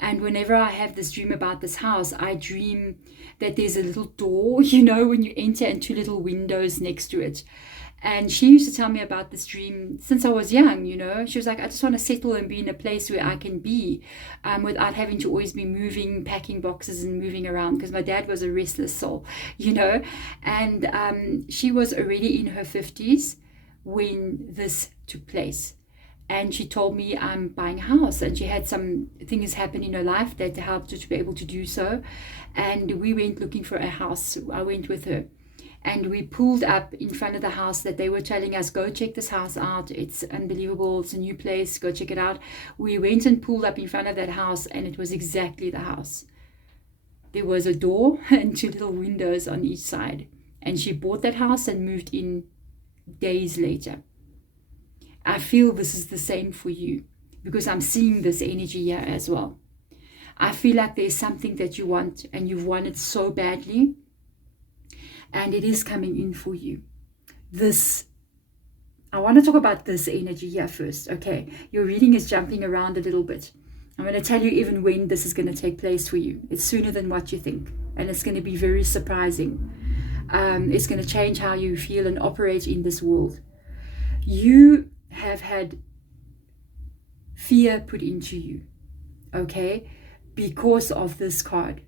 And whenever I have this dream about this house, I dream that there's a little door, you know, when you enter, and 2 little windows next to it. And she used to tell me about this dream since I was young, you know. She was like, I just want to settle and be in a place where I can be without having to always be moving, packing boxes and moving around, because my dad was a restless soul, you know. And she was already in her 50s when this took place. And she told me, I'm buying a house. And she had some things happen in her life that helped her to be able to do so. And we went looking for a house. I went with her. And we pulled up in front of the house that they were telling us, go check this house out. It's unbelievable. It's a new place. Go check it out. We went and pulled up in front of that house, and it was exactly the house. There was a door and 2 little windows on each side. And she bought that house and moved in days later. I feel this is the same for you, because I'm seeing this energy here as well. I feel like there's something that you want, and you've wanted so badly, and it is coming in for you. I want to talk about this energy here first. Okay, your reading is jumping around a little bit. I'm going to tell you even when this is going to take place for you. It's sooner than what you think, and it's going to be very surprising. It's going to change how you feel and operate in this world. You have had fear put into you, okay, because of this card.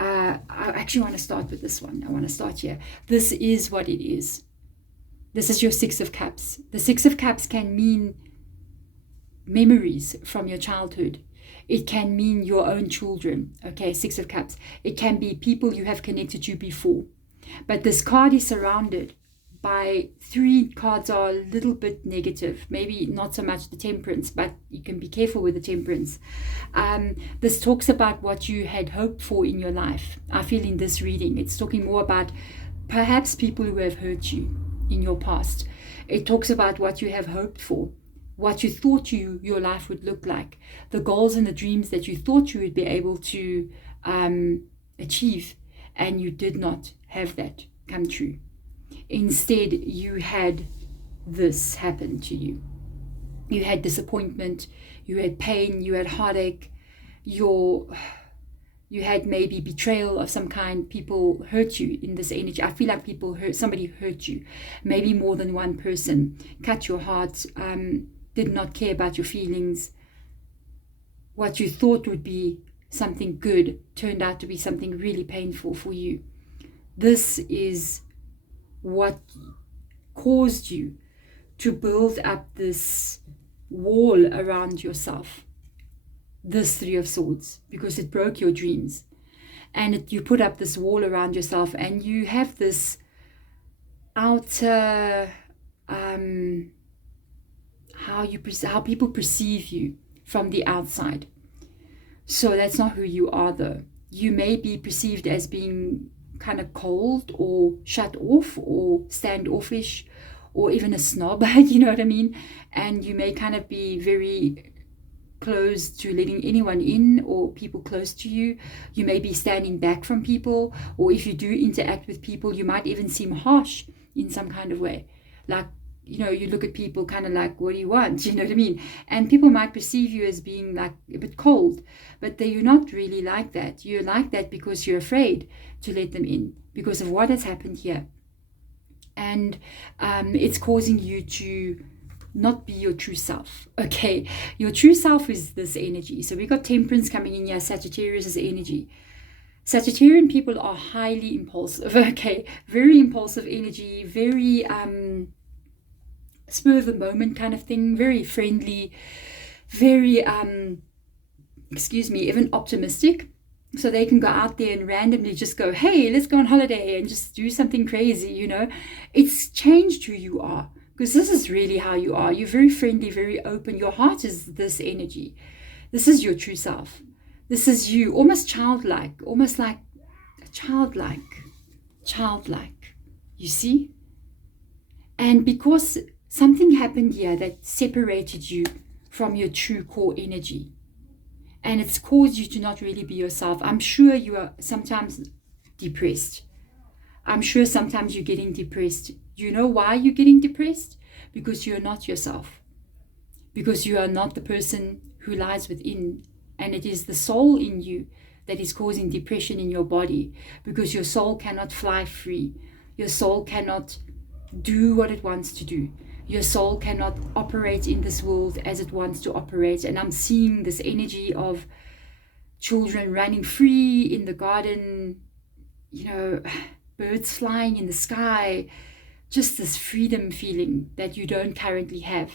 I actually want to start with this one. I want to start here. This is what it is. This is your Six of Cups. The Six of Cups can mean memories from your childhood. It can mean your own children. Okay, Six of Cups. It can be people you have connected to before. But this card is surrounded by three cards are a little bit negative. Maybe not so much the Temperance, but you can be careful with the Temperance. This talks about what you had hoped for in your life. I feel in this reading, it's talking more about perhaps people who have hurt you in your past. It talks about what you have hoped for, what you thought your life would look like, the goals and the dreams that you thought you would be able to achieve, and you did not have that come true. Instead, you had this happen to you. You had disappointment, you had pain, you had heartache, you had maybe betrayal of some kind. People hurt you in this energy. I feel like somebody hurt you, maybe more than one person, cut your heart, did not care about your feelings. What you thought would be something good turned out to be something really painful for you. This is what caused you to build up this wall around yourself, this Three of Swords, because it broke your dreams. And you put up this wall around yourself, and you have this outer how people perceive you from the outside. So that's not who you are, though. You may be perceived as being kind of cold or shut off or standoffish or even a snob, you know what I mean? And you may kind of be very close to letting anyone in or people close to you. You may be standing back from people, or if you do interact with people, you might even seem harsh in some kind of way. Like, you know, you look at people kind of like, what do you want? You know what I mean? And people might perceive you as being like a bit cold, but you're not really like that. You're like that because you're afraid to let them in because of what has happened here. And it's causing you to not be your true self. Okay, your true self is this energy. So we got Temperance coming in here, Sagittarius' energy. Sagittarian people are highly impulsive, okay? Very impulsive energy, very spur of the moment kind of thing, very friendly, very, even optimistic. So they can go out there and randomly just go, hey, let's go on holiday and just do something crazy, you know. It's changed who you are, because this is really how you are. You're very friendly, very open. Your heart is this energy. This is your true self. This is you, almost childlike, almost like childlike, you see? And because something happened here that separated you from your true core energy, and it's caused you to not really be yourself. I'm sure you are sometimes depressed. I'm sure sometimes you're getting depressed. You know why you're getting depressed? Because you're not yourself. Because you are not the person who lies within. And it is the soul in you that is causing depression in your body. Because your soul cannot fly free. Your soul cannot do what it wants to do. Your soul cannot operate in this world as it wants to operate. And I'm seeing this energy of children running free in the garden, you know, birds flying in the sky, just this freedom feeling that you don't currently have.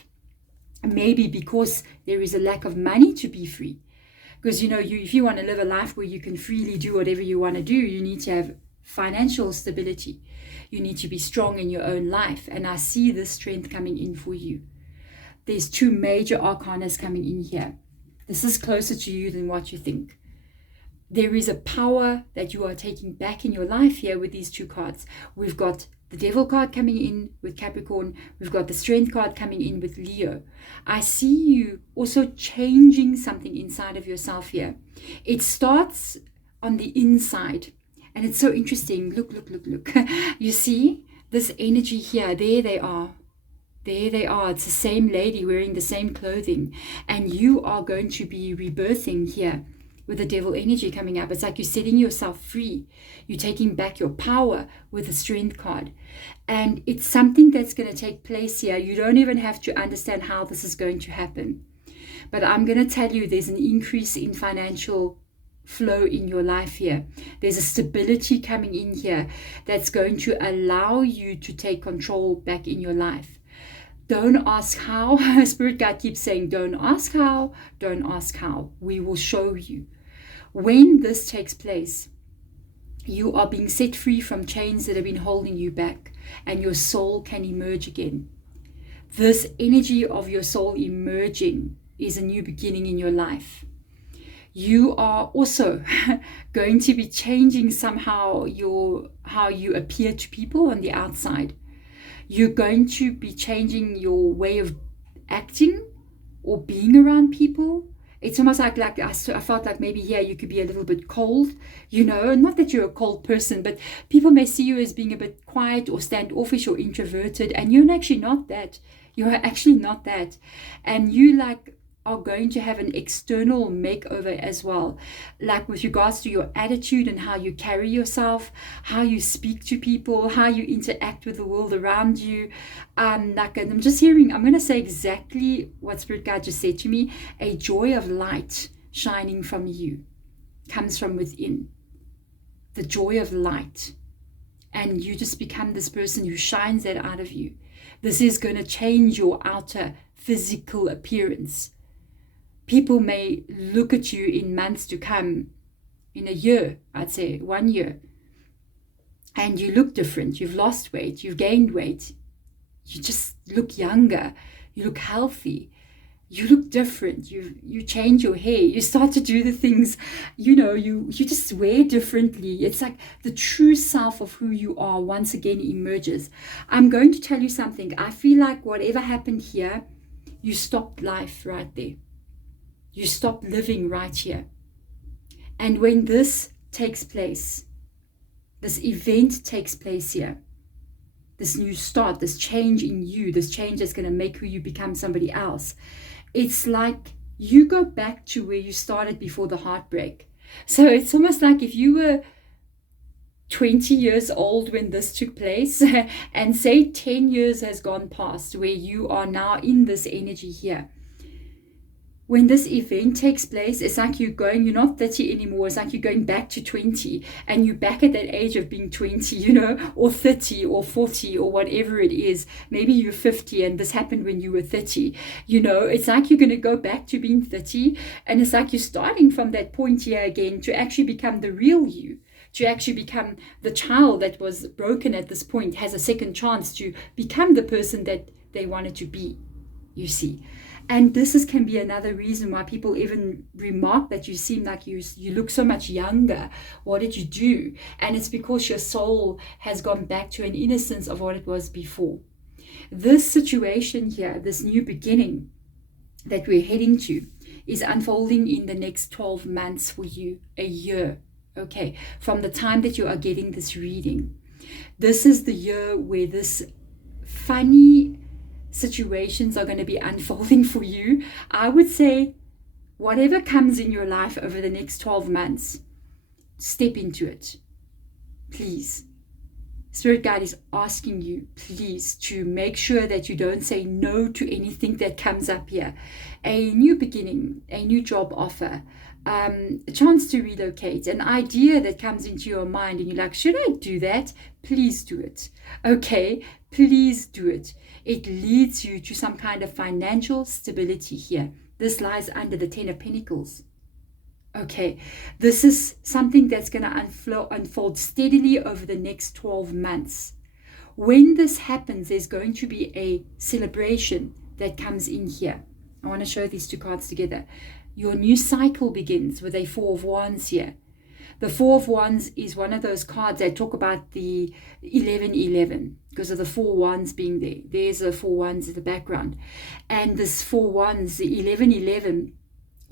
Maybe because there is a lack of money to be free. Because, you know, if you want to live a life where you can freely do whatever you want to do, you need to have financial stability. You need to be strong in your own life. And I see this strength coming in for you. There's two major arcanas coming in here. This is closer to you than what you think. There is a power that you are taking back in your life here with these two cards. We've got the Devil card coming in with Capricorn. We've got the Strength card coming in with Leo. I see you also changing something inside of yourself here. It starts on the inside. And it's so interesting. Look. You see this energy here? There they are. It's the same lady wearing the same clothing. And you are going to be rebirthing here with the devil energy coming up. It's like you're setting yourself free. You're taking back your power with the strength card. And it's something that's going to take place here. You don't even have to understand how this is going to happen. But I'm going to tell you there's an increase in financial flow in your life here. There's a stability coming in here that's going to allow you to take control back in your life. Don't ask how. Spirit guide keeps saying, don't ask how, don't ask how. We will show you. When this takes place, you are being set free from chains that have been holding you back, and your soul can emerge again. This energy of your soul emerging is a new beginning in your life. You are also going to be changing somehow how you appear to people on the outside. You're going to be changing your way of acting or being around people. It's almost like I felt like maybe here you could be a little bit cold, not that you're a cold person, but people may see you as being a bit quiet or standoffish or introverted, and you're actually not that. You're actually not that. And you are going to have an external makeover as well, like with regards to your attitude and how you carry yourself, how you speak to people, how you interact with the world around you. I'm just hearing, I'm going to say exactly what Spirit Guide just said to me. A joy of light shining from you comes from within. The joy of light. And you just become this person who shines that out of you. This is going to change your outer physical appearance. People may look at you in months to come, in a year, I'd say 1 year, and you look different. You've lost weight, you've gained weight, you just look younger, you look healthy, you look different, you change your hair, you start to do the things, you just wear differently. It's like the true self of who you are once again emerges. I'm going to tell you something. I feel like whatever happened here, you stopped life right there. You stop living right here. And when this takes place, this event takes place here, this new start, this change in you, this change that's going to make who you become somebody else, it's like you go back to where you started before the heartbreak. So it's almost like if you were 20 years old when this took place, and say 10 years has gone past where you are now in this energy here. When this event takes place, it's like you're not 30 anymore. It's like you're going back to 20, and you're back at that age of being 20, or 30 or 40 or whatever it is. Maybe you're 50 and this happened when you were 30. It's like you're going to go back to being 30, and it's like you're starting from that point here again to actually become the real you. To actually become the child that was broken at this point, has a second chance to become the person that they wanted to be, you see. And this can be another reason why people even remark that you seem like you look so much younger. What did you do? And it's because your soul has gone back to an innocence of what it was before. This situation here, this new beginning that we're heading to, is unfolding in the next 12 months for you, a year. Okay, from the time that you are getting this reading. This is the year where this funny situations are going to be unfolding for you. I would say whatever comes in your life over the next 12 months, step into it. Please. Spirit Guide is asking you, please, to make sure that you don't say no to anything that comes up here. A new beginning, a new job offer, a chance to relocate, an idea that comes into your mind and you're like, should I do that? Please do it. Okay, please do it. It leads you to some kind of financial stability here. This lies under the 10 of Pentacles. Okay, this is something that's going to unfold steadily over the next 12 months. When this happens, there's going to be a celebration that comes in here. I want to show these two cards together. Your new cycle begins with a Four of Wands here. The Four of Wands is one of those cards that talk about the 1111 because of the Four Wands being there. There's the Four Wands in the background. And this Four Wands, the 1111,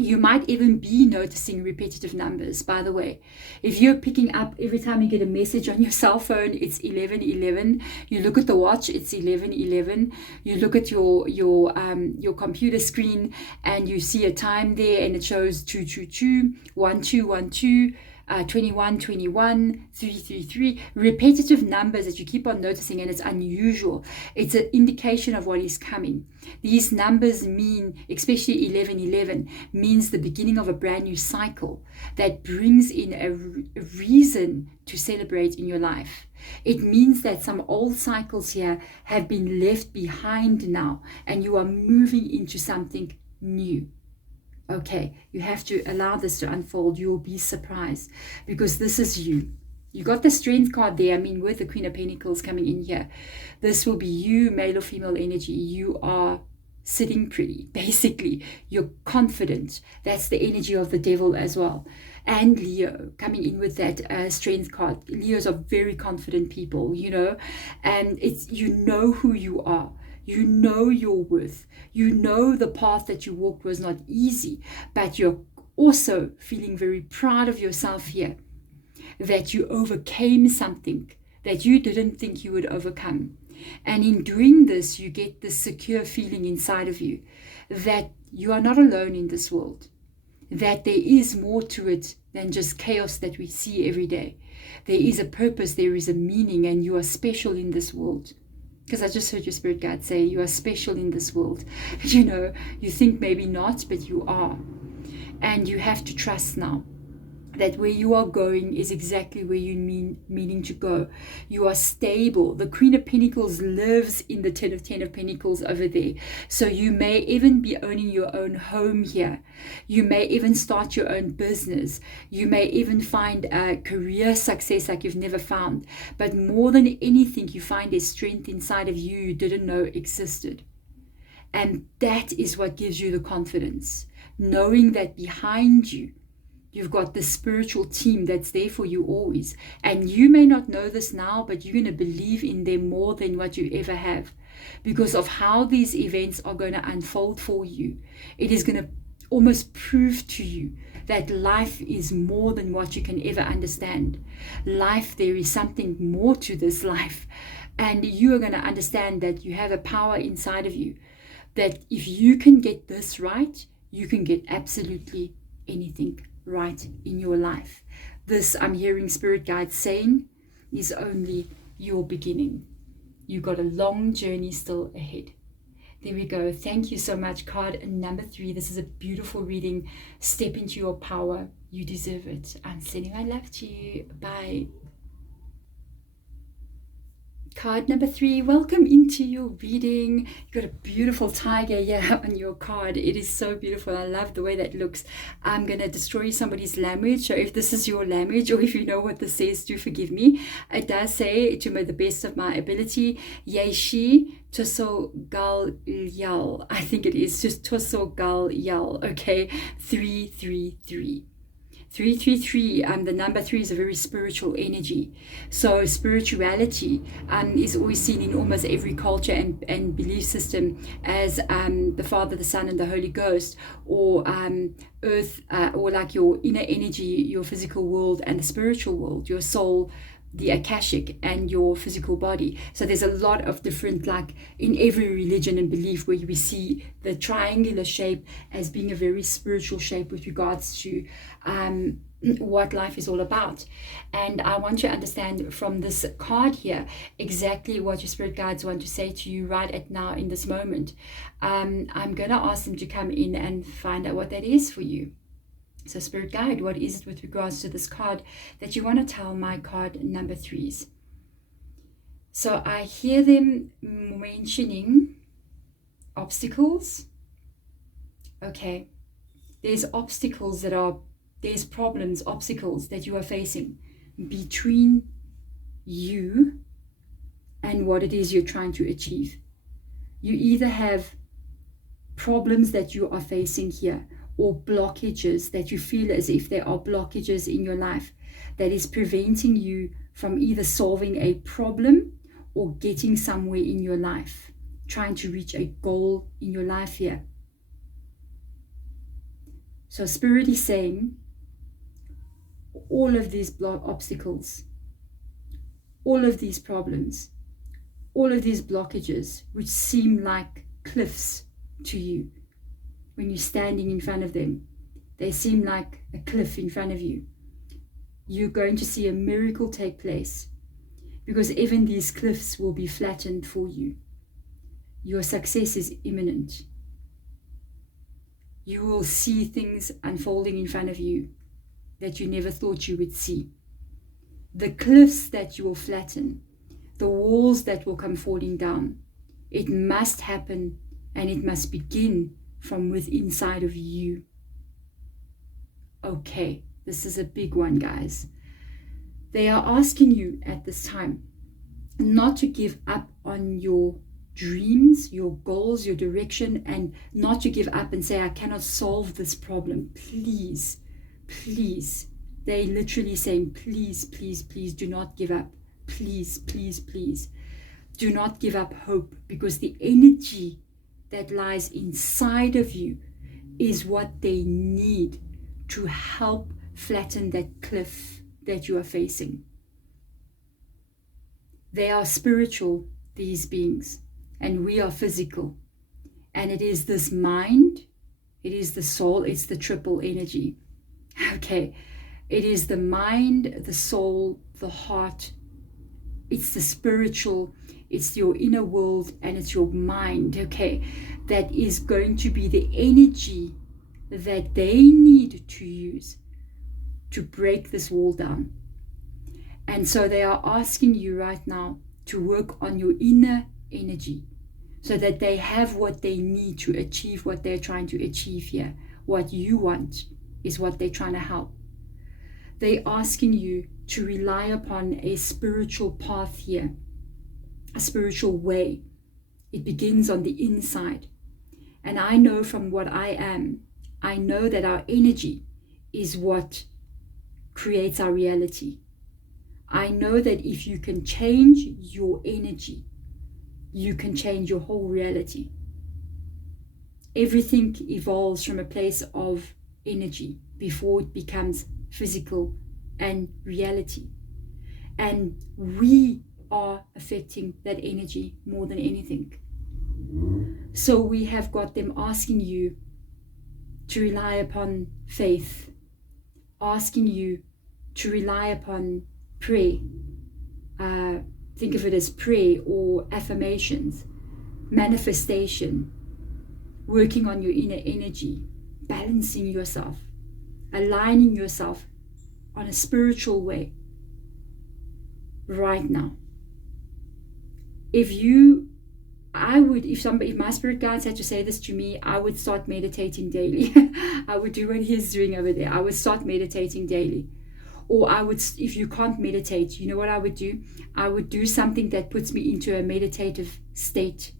You might even be noticing repetitive numbers, by the way. If you're picking up every time you get a message on your cell phone, it's 11:11. You look at the watch, it's 11:11. You look at your computer screen and you see a time there and it shows 222, 1212. 21, 21, 333, repetitive numbers that you keep on noticing, and it's unusual. It's an indication of what is coming. These numbers mean, especially 11:11, means the beginning of a brand new cycle that brings in a reason to celebrate in your life. It means that some old cycles here have been left behind now, and you are moving into something new. Okay, you have to allow this to unfold. You'll be surprised because this is you. You got the strength card there. I mean, with the Queen of Pentacles coming in here, this will be you, male or female energy. You are sitting pretty, basically. You're confident. That's the energy of the devil as well. And Leo coming in with that strength card. Leos are very confident people, you know, and it's, you know who you are. You know your worth. You know the path that you walked was not easy, but you're also feeling very proud of yourself here, that you overcame something that you didn't think you would overcome. And in doing this, you get this secure feeling inside of you that you are not alone in this world, that there is more to it than just chaos that we see every day. There is a purpose, there is a meaning, and you are special in this world. Because I just heard your spirit guide say you are special in this world. You know, you think maybe not, but you are. And you have to trust now that where you are going is exactly where you meaning to go. You are stable. The Queen of Pentacles lives in the Ten of Pentacles over there. So you may even be owning your own home here. You may even start your own business. You may even find a career success like you've never found. But more than anything, you find a strength inside of you didn't know existed. And that is what gives you the confidence. Knowing that behind you, you've got the spiritual team that's there for you always. And you may not know this now, but you're going to believe in them more than what you ever have. Because of how these events are going to unfold for you. It is going to almost prove to you that life is more than what you can ever understand. Life, there is something more to this life. And you are going to understand that you have a power inside of you. That if you can get this right, you can get absolutely anything right in your life. This, I'm hearing spirit guides saying, is only your beginning. You've got a long journey still ahead. There we go. Thank you so much. Card number 3. This is a beautiful reading. Step into your power. You deserve it. I'm sending my love to you. Bye. Card number 3, welcome into your reading. You've got a beautiful tiger here on your card. It is so beautiful. I love the way that looks. I'm going to destroy somebody's language. So if this is your language or if you know what this says, do forgive me. It does say, to the best of my ability, Yeshi Toso Gal Yal. I think it is just Toso Gal Yal. Okay, 333. 333, the number 3 is a very spiritual energy. So spirituality is always seen in almost every culture and belief system as the Father, the Son, and the Holy Ghost, or earth, or like your inner energy, your physical world, and the spiritual world, your soul, the Akashic, and your physical body. So there's a lot of different, like in every religion and belief, where we see the triangular shape as being a very spiritual shape with regards to what life is all about. And I want you to understand from this card here exactly what your spirit guides want to say to you right at now in this moment. I'm going to ask them to come in and find out what that is for you. So spirit guide, what is it with regards to this card that you want to tell my card number 3s? So I hear them mentioning obstacles. Okay, there's obstacles there's problems, obstacles that you are facing between you and what it is you're trying to achieve. You either have problems that you are facing here, or blockages that you feel as if there are blockages in your life that is preventing you from either solving a problem or getting somewhere in your life, trying to reach a goal in your life here. So Spirit is saying, all of these obstacles, all of these problems, all of these blockages, which seem like cliffs to you when you're standing in front of them, they seem like a cliff in front of you. You're going to see a miracle take place, because even these cliffs will be flattened for you. Your success is imminent. You will see things unfolding in front of you that you never thought you would see. The cliffs that you will flatten, the walls that will come falling down, it must happen, and it must begin from within inside of you. Okay, this is a big one, guys. They are asking you at this time not to give up on your dreams, your goals, your direction, and not to give up and say, I cannot solve this problem. Please, please. They literally saying, please, please, please do not give up. Please, please, please. Do not give up hope, because the energy that lies inside of you is what they need to help flatten that cliff that you are facing. They are spiritual, these beings, and we are physical. And it is this mind, it is the soul, it's the triple energy. Okay, it is the mind, the soul, the heart, it's the spiritual, it's your inner world, and it's your mind, okay, that is going to be the energy that they need to use to break this wall down. And so they are asking you right now to work on your inner energy so that they have what they need to achieve what they're trying to achieve here. What you want is what they're trying to help. They're asking you to rely upon a spiritual path here, a spiritual way. It begins on the inside. And I know from what I am, I know that our energy is what creates our reality. I know that if you can change your energy, you can change your whole reality. Everything evolves from a place of energy before it becomes physical and reality. And we are affecting that energy more than anything. So we have got them asking you to rely upon faith, asking you to rely upon prayer. Think of it as prayer or affirmations, manifestation, working on your inner energy, balancing yourself, aligning yourself on a spiritual way right now. If my spirit guides had to say this to me, I would start meditating daily. I would do what he's doing over there. I would start meditating daily. Or if you can't meditate, you know what I would do? I would do something that puts me into a meditative state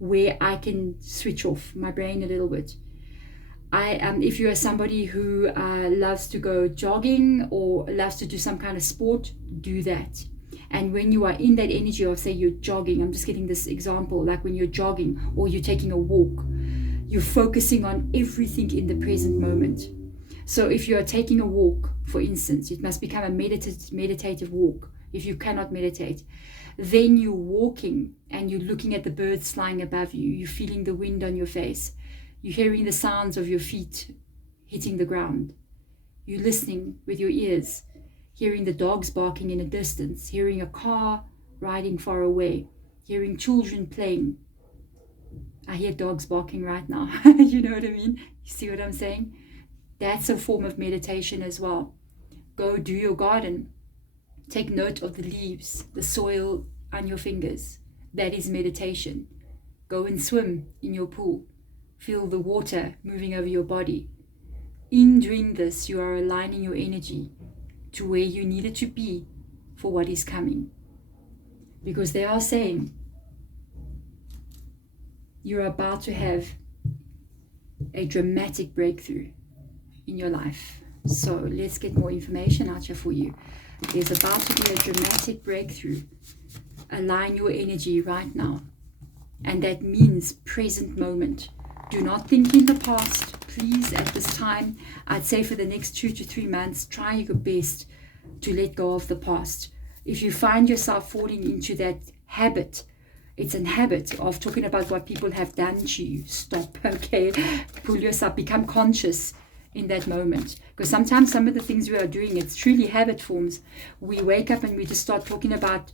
where I can switch off my brain a little bit. If you are somebody who loves to go jogging or loves to do some kind of sport, do that. And when you are in that energy of, say, you're jogging, I'm just getting this example, like when you're jogging or you're taking a walk, you're focusing on everything in the present moment. So if you are taking a walk, for instance, it must become a meditative walk. If you cannot meditate, then you're walking and you're looking at the birds flying above you. You're feeling the wind on your face. You're hearing the sounds of your feet hitting the ground. You're listening with your ears, hearing the dogs barking in a distance, hearing a car riding far away, hearing children playing. I hear dogs barking right now. You know what I mean? You see what I'm saying? That's a form of meditation as well. Go do your garden. Take note of the leaves, the soil on your fingers. That is meditation. Go and swim in your pool. Feel the water moving over your body. In doing this, you are aligning your energy to where you need it to be for what is coming. Because they are saying you're about to have a dramatic breakthrough in your life. So let's get more information out here for you. There's about to be a dramatic breakthrough. Align your energy right now. And that means present moment. Do not think in the past. please, at this time, I'd say for the next 2 to 3 months, try your best to let go of the past. If you find yourself falling into that habit, it's a habit of talking about what people have done to you. Stop, okay? Pull yourself, become conscious in that moment. Because sometimes some of the things we are doing, it's truly habit forms. We wake up and we just start talking about,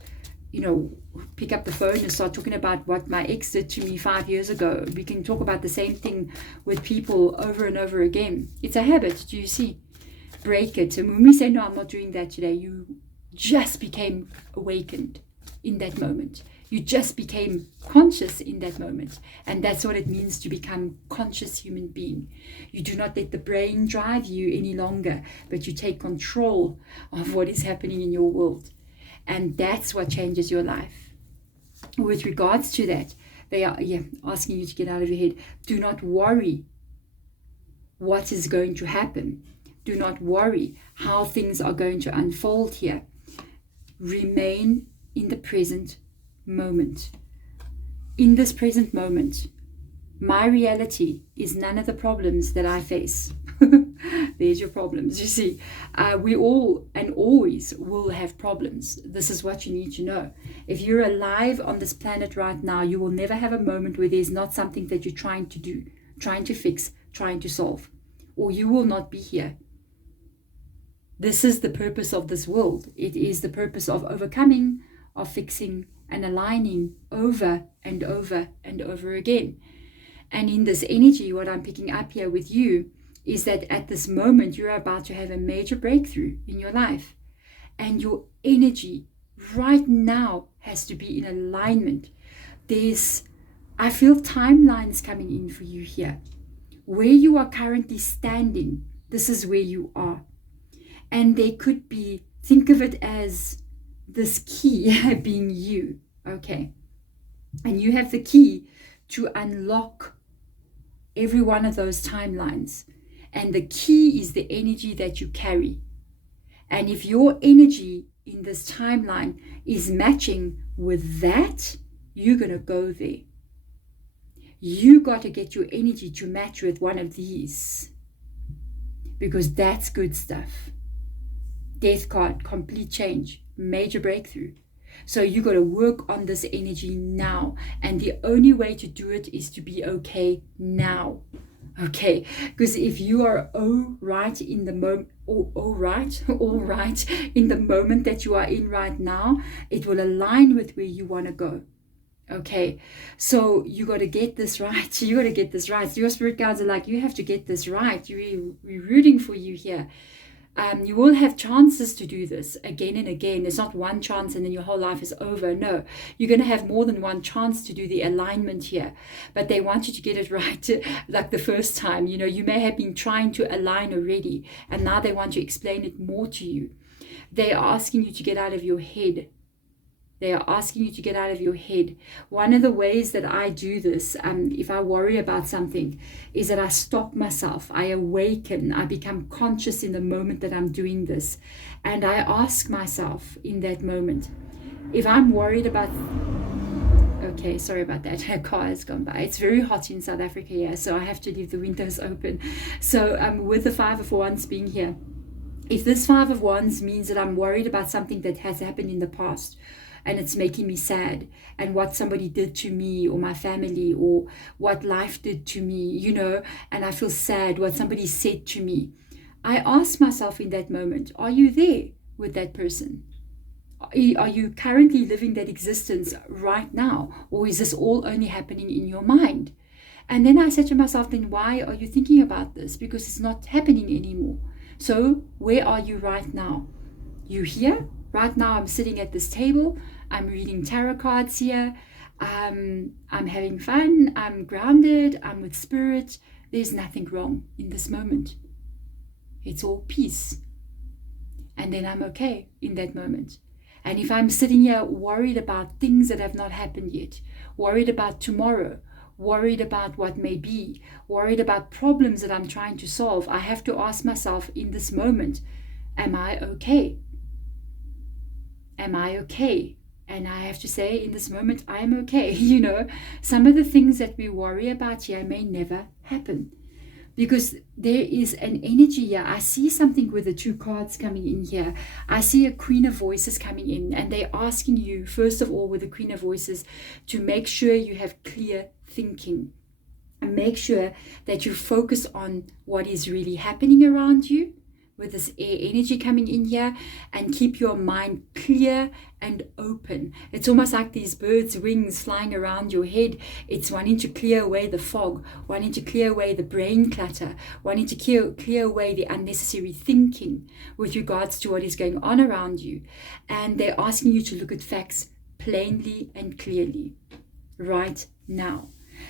pick up the phone and start talking about what my ex did to me 5 years ago. We can talk about the same thing with people over and over again. It's a habit, do you see? Break it. And when we say, no, I'm not doing that today, you just became awakened in that moment. You just became conscious in that moment. And that's what it means to become conscious human being. You do not let the brain drive you any longer, but you take control of what is happening in your world. And that's what changes your life. With regards to that, they are asking you to get out of your head. Do not worry what is going to happen. Do not worry how things are going to unfold here. Remain in the present moment. In this present moment, my reality is none of the problems that I face. There's your problems. You see, we all and always will have problems. This is what you need to know. If you're alive on this planet right now, you will never have a moment where there's not something that you're trying to do, trying to fix, trying to solve, or you will not be here. This is the purpose of this world. It is the purpose of overcoming, of fixing, and aligning over and over and over again. And in this energy, what I'm picking up here with you is that at this moment, you're about to have a major breakthrough in your life. And your energy right now has to be in alignment. I feel timelines coming in for you here. Where you are currently standing, this is where you are. And they could be, think of it as this key being you, okay? And you have the key to unlock every one of those timelines. And the key is the energy that you carry. And if your energy in this timeline is matching with that, you're going to go there. You got to get your energy to match with one of these, because that's good stuff. Death card, complete change, major breakthrough. So you got to work on this energy now. And the only way to do it is to be okay now. Okay, because if you are all right in the moment, all right in the moment that you are in right now, it will align with where you want to go. Okay, so you got to get this right. You got to get this right. Your spirit guides are like, you have to get this right. We're rooting for you here. You will have chances to do this again and again. There's not one chance and then your whole life is over. No, you're going to have more than one chance to do the alignment here. But they want you to get it right like the first time. You may have been trying to align already, and now they want to explain it more to you. They are asking you to get out of your head. They are asking you to get out of your head. One of the ways that I do this, if I worry about something, is that I stop myself. I awaken. I become conscious in the moment that I'm doing this. And I ask myself in that moment, if I'm worried about... Okay, sorry about that. A car has gone by. It's very hot in South Africa here, so I have to leave the windows open. So with the Five of Wands being here, if this Five of Wands means that I'm worried about something that has happened in the past, and it's making me sad, and what somebody did to me or my family, or what life did to me, and I feel sad, what somebody said to me. I ask myself in that moment, are you there with that person? Are you currently living that existence right now? Or is this all only happening in your mind? And then I said to myself, then why are you thinking about this? Because it's not happening anymore. So where are you right now? You here? Right now I'm sitting at this table. I'm reading tarot cards here. I'm having fun. I'm grounded. I'm with spirit. There's nothing wrong in this moment. It's all peace. And then I'm okay in that moment. And if I'm sitting here worried about things that have not happened yet, worried about tomorrow, worried about what may be, worried about problems that I'm trying to solve, I have to ask myself in this moment, am I okay? Am I okay? And I have to say in this moment, I'm okay. Some of the things that we worry about here may never happen. because there is an energy here. I see something with the two cards coming in here. I see a Queen of Voices coming in, and they're asking you, first of all, with the Queen of Voices, to make sure you have clear thinking. And make sure that you focus on what is really happening around you with this air energy coming in here, and keep your mind clear and open. It's almost like these birds' wings flying around your head. It's wanting to clear away the fog, wanting to clear away the brain clutter, wanting to clear away the unnecessary thinking with regards to what is going on around you. And they're asking you to look at facts plainly and clearly right now.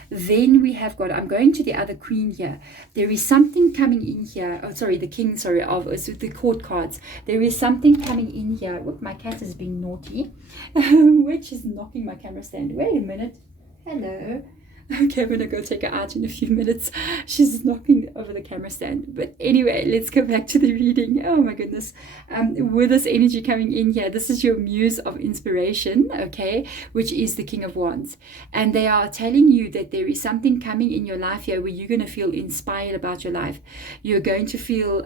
Then we have got, I'm going to the other Queen here. There is something coming in here. Oh, sorry, the King, sorry, of the court cards. There is something coming in here. Whoop, my cat is being naughty. Which is knocking my camera stand. Wait a minute. Hello. Okay, I'm going to go take her out in a few minutes. She's knocking over the camera stand. But anyway, let's go back to the reading. Oh my goodness. With this energy coming in here, this is your muse of inspiration, okay, which is the King of Wands. And they are telling you that there is something coming in your life here where you're going to feel inspired about your life. You're going to feel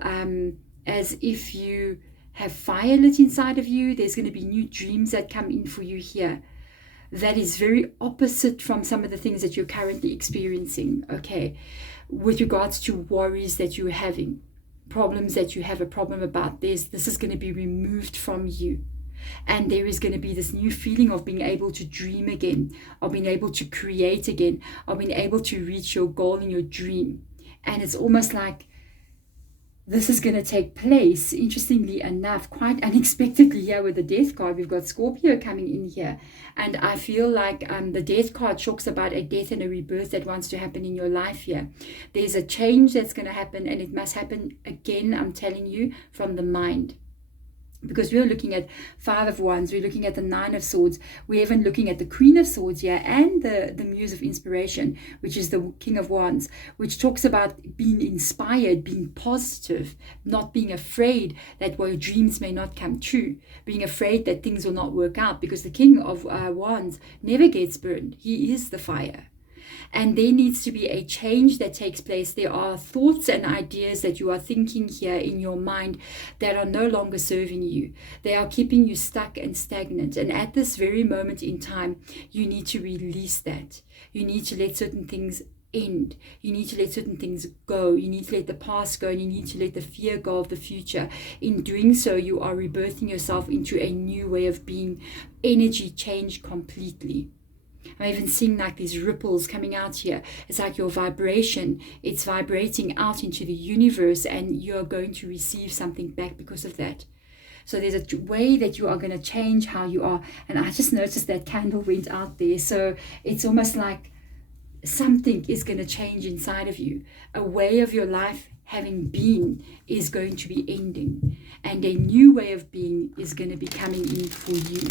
as if you have fire lit inside of you. There's going to be new dreams that come in for you here. That is very opposite from some of the things that you're currently experiencing, okay, with regards to worries that you're having, problems that you have a problem about. This is going to be removed from you, and there is going to be this new feeling of being able to dream again, of being able to create again, of being able to reach your goal in your dream. And it's almost like this is going to take place, interestingly enough, quite unexpectedly here with the Death card. We've got Scorpio coming in here. And I feel like the Death card talks about a death and a rebirth that wants to happen in your life here. There's a change that's going to happen, and it must happen again, I'm telling you, from the mind. Because we're looking at Five of Wands, we're looking at the Nine of Swords, we're even looking at the Queen of Swords here, and the Muse of Inspiration, which is the King of Wands, which talks about being inspired, being positive, not being afraid that your dreams may not come true, being afraid that things will not work out, because the King of Wands never gets burned. He is the fire. And there needs to be a change that takes place. There are thoughts and ideas that you are thinking here in your mind that are no longer serving you. They are keeping you stuck and stagnant. And at this very moment in time, you need to release that. You need to let certain things end. You need to let certain things go. You need to let the past go, and you need to let the fear go of the future. In doing so, you are rebirthing yourself into a new way of being. Energy change completely. I'm even seeing like these ripples coming out here. It's like your vibration. It's vibrating out into the universe, and you're going to receive something back because of that. So there's a way that you are going to change how you are. And I just noticed that candle went out there. So it's almost like something is going to change inside of you. A way of your life having been is going to be ending, and a new way of being is going to be coming in for you.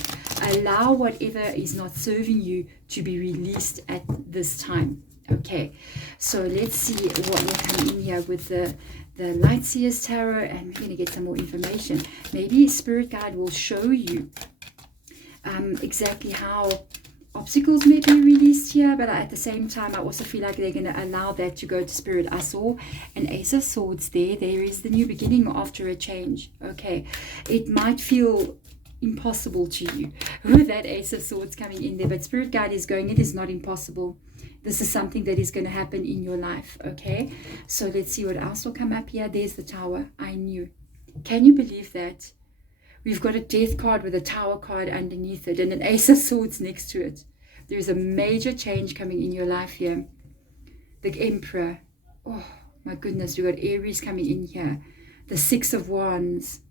Allow whatever is not serving you to be released at this time. Okay, so let's see what will come in here with the Light Seers Tarot, and we're going to get some more information. Maybe Spirit Guide will show you exactly how obstacles may be released here, but at the same time I also feel like they're going to allow that to go to Spirit. I saw an Ace of Swords there. There is the new beginning after a change. Okay, it might feel impossible to you with that Ace of Swords coming in there, but Spirit Guide is going, it is not impossible. This is something that is going to happen in your life. Okay, so let's see what else will come up here. There's the Tower. I knew. Can you believe that? We've got a Death card with a Tower card underneath it and an Ace of Swords next to it. There's a major change coming in your life here. The Emperor. Oh my goodness, we've got Aries coming in here. The Six of Wands.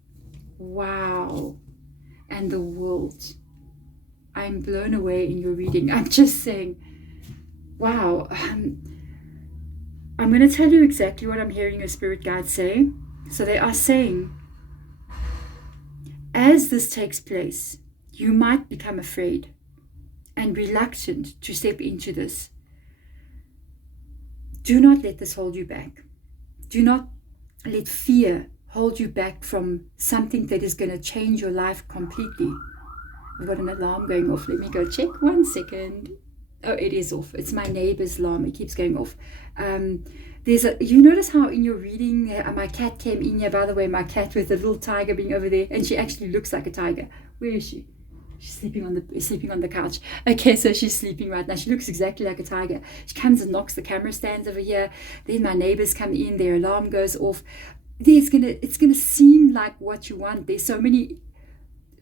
Wow. And the World. I'm blown away in your reading. I'm just saying, wow. I'm going to tell you exactly what I'm hearing your Spirit Guide say. So they are saying, as this takes place, you might become afraid and reluctant to step into this. Do not let this hold you back. Do not let fear hold you back from something that is going to change your life completely. I've got an alarm going off. Let me go check 1 second. Oh, it is off. It's my neighbor's alarm. It keeps going off. You notice how in your reading, my cat came in here, by the way, my cat with the little tiger being over there, and she actually looks like a tiger. Where is she? She's sleeping on the couch. Okay, so she's sleeping right now. She looks exactly like a tiger. She comes and knocks the camera stands over here. Then my neighbors come in, their alarm goes off. It's gonna seem like what you want. There's so many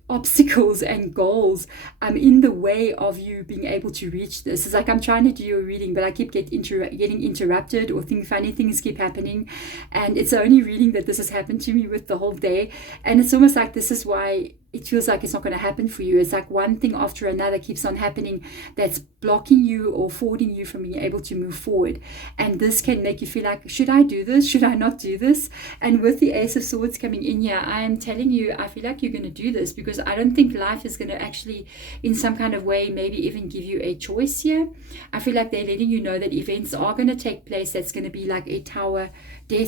obstacles and goals in the way of you being able to reach this. It's like I'm trying to do a reading, but I keep getting interrupted, or funny things keep happening, and it's the only reading that this has happened to me with the whole day. And it's almost like this is why it feels like it's not going to happen for you. It's like one thing after another keeps on happening that's blocking you or forwarding you from being able to move forward. And this can make you feel like, should I do this? Should I not do this? And with the Ace of Swords coming in here, I am telling you, I feel like you're going to do this, because I don't think life is going to actually, in some kind of way, maybe even give you a choice here. I feel like they're letting you know that events are going to take place that's going to be like a tower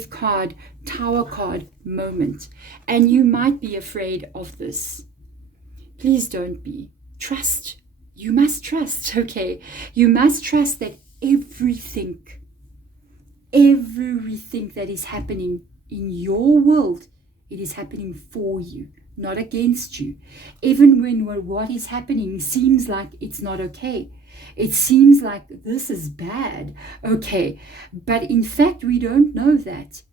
card moment. And you might be afraid of this. Please don't be. Trust. You must trust, okay? You must trust that everything that is happening in your world, it is happening for you, not against you. Even when what is happening seems like it's not okay. It seems like this is bad, okay? But in fact, we don't know that,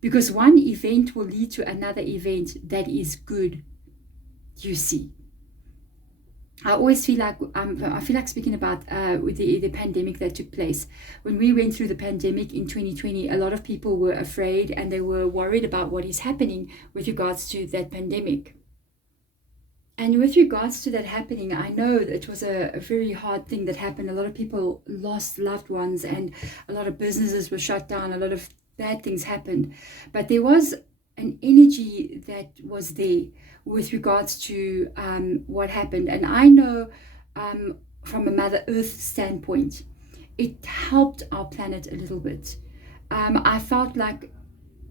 because one event will lead to another event that is good. You see, I always feel like speaking about with the pandemic that took place. When we went through the pandemic in 2020, a lot of people were afraid and they were worried about what is happening with regards to that pandemic. And with regards to that happening, I know that it was a very hard thing that happened. A lot of people lost loved ones, and a lot of businesses were shut down. A lot of bad things happened. But there was an energy that was there with regards to what happened. And I know from a Mother Earth standpoint, it helped our planet a little bit. I felt like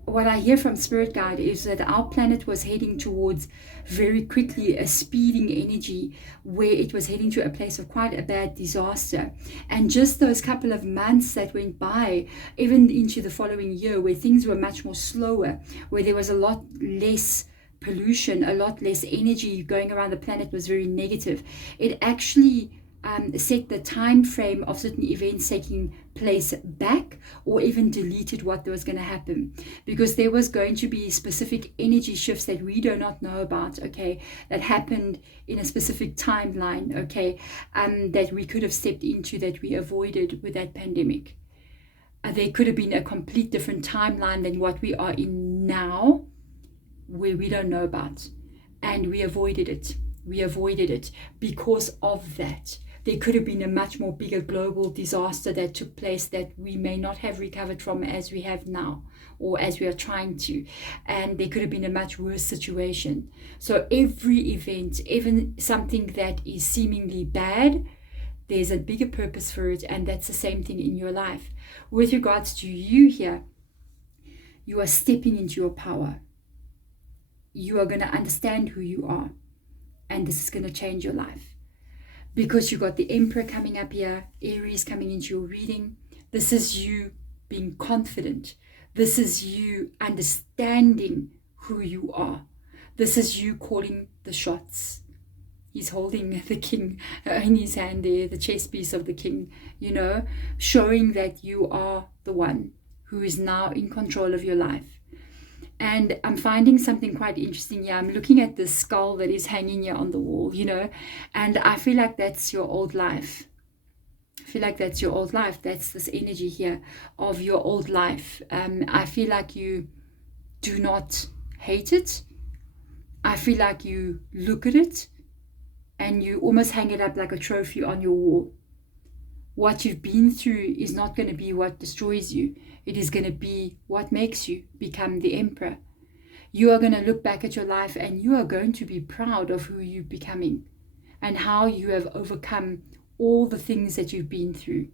what I hear from Spirit Guide is that our planet was heading towards very quickly a speeding energy, where it was heading to a place of quite a bad disaster. And just those couple of months that went by, even into the following year, where things were much more slower, where there was a lot less pollution, a lot less energy going around the planet, was very negative. It actually set the time frame of certain events taking place back, or even deleted what was going to happen, because there was going to be specific energy shifts that we do not know about, okay, that happened in a specific timeline, okay, that we could have stepped into, that we avoided with that pandemic. There could have been a complete different timeline than what we are in now, where we don't know about, and we avoided it because of that. There could have been a much more bigger global disaster that took place that we may not have recovered from as we have now, or as we are trying to. And there could have been a much worse situation. So every event, even something that is seemingly bad, there's a bigger purpose for it. And that's the same thing in your life. With regards to you here, you are stepping into your power. You are going to understand who you are. And this is going to change your life. Because you got the Emperor coming up here, Aries coming into your reading. This is you being confident. This is you understanding who you are. This is you calling the shots. He's holding the king in his hand there, the chess piece of the king, showing that you are the one who is now in control of your life. And I'm finding something quite interesting here. I'm looking at the skull that is hanging here on the wall, and I feel like that's your old life. That's this energy here of your old life. I feel like you do not hate it. I feel like you look at it and you almost hang it up like a trophy on your wall. What you've been through is not going to be what destroys you. It is going to be what makes you become the Emperor. You are going to look back at your life and you are going to be proud of who you're becoming and how you have overcome all the things that you've been through.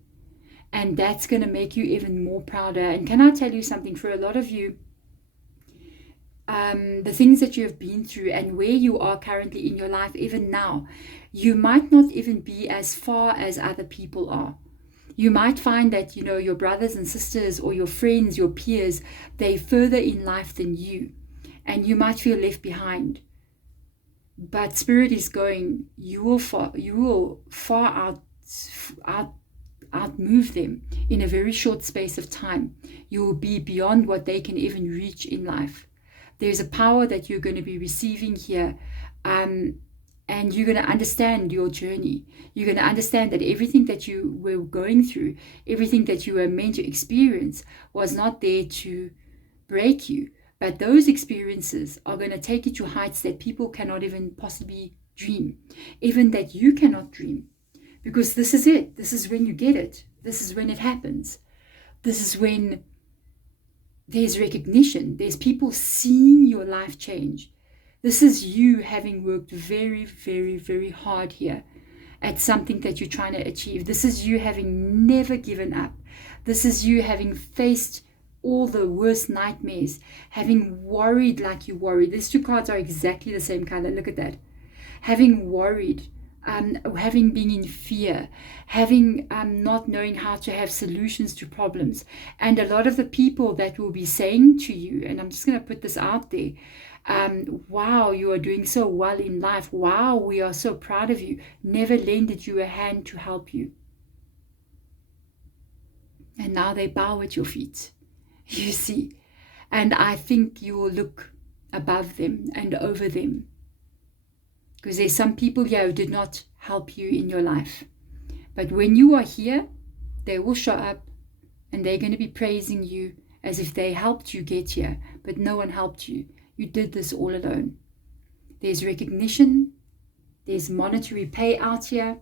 And that's going to make you even more prouder. And can I tell you something? For a lot of you, the things that you have been through and where you are currently in your life, even now, you might not even be as far as other people are. You might find that, your brothers and sisters or your friends, your peers, they're further in life than you. And you might feel left behind. But Spirit is going, you will far outmove them in a very short space of time. You will be beyond what they can even reach in life. There's a power that you're going to be receiving here. And you're going to understand your journey. You're going to understand that everything that you were going through, everything that you were meant to experience was not there to break you. But those experiences are going to take you to heights that people cannot even possibly dream. Even that you cannot dream. Because this is it. This is when you get it. This is when it happens. This is when there's recognition. There's people seeing your life change. This is you having worked very, very, very hard here at something that you're trying to achieve. This is you having never given up. This is you having faced all the worst nightmares, having worried like you worry. These two cards are exactly the same color. Look at that. Having worried, having been in fear, having not knowing how to have solutions to problems. And a lot of the people that will be saying to you, and I'm just going to put this out there, wow, you are doing so well in life. Wow, we are so proud of you. Never lended you a hand to help you. And now they bow at your feet. You see. And I think you will look above them and over them. Because there's some people here who did not help you in your life. But when you are here, they will show up and they're going to be praising you as if they helped you get here. But no one helped you. You did this all alone. There's recognition. There's monetary payout here.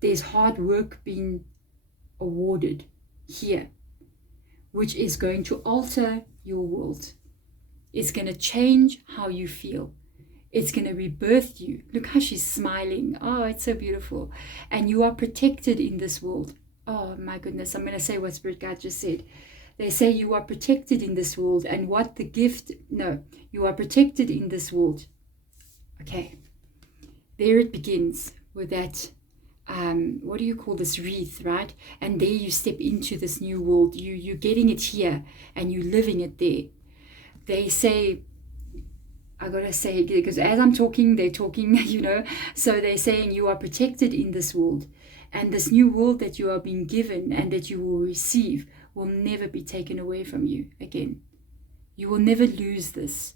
There's hard work being awarded here, which is going to alter your world. It's going to change how you feel. It's going to rebirth you. Look how she's smiling. Oh, it's so beautiful. And you are protected in this world. Oh my goodness, I'm going to say what Spirit Guide just said. They say you are protected in this world. And what the gift, no, you are protected in this world. Okay, there it begins with that, what do you call this, wreath, right? And there you step into this new world. You're getting it here and you're living it there. They say, I gotta say, because as I'm talking, they're talking, so they're saying you are protected in this world. And this new world that you are being given and that you will receive will never be taken away from you again. You will never lose this.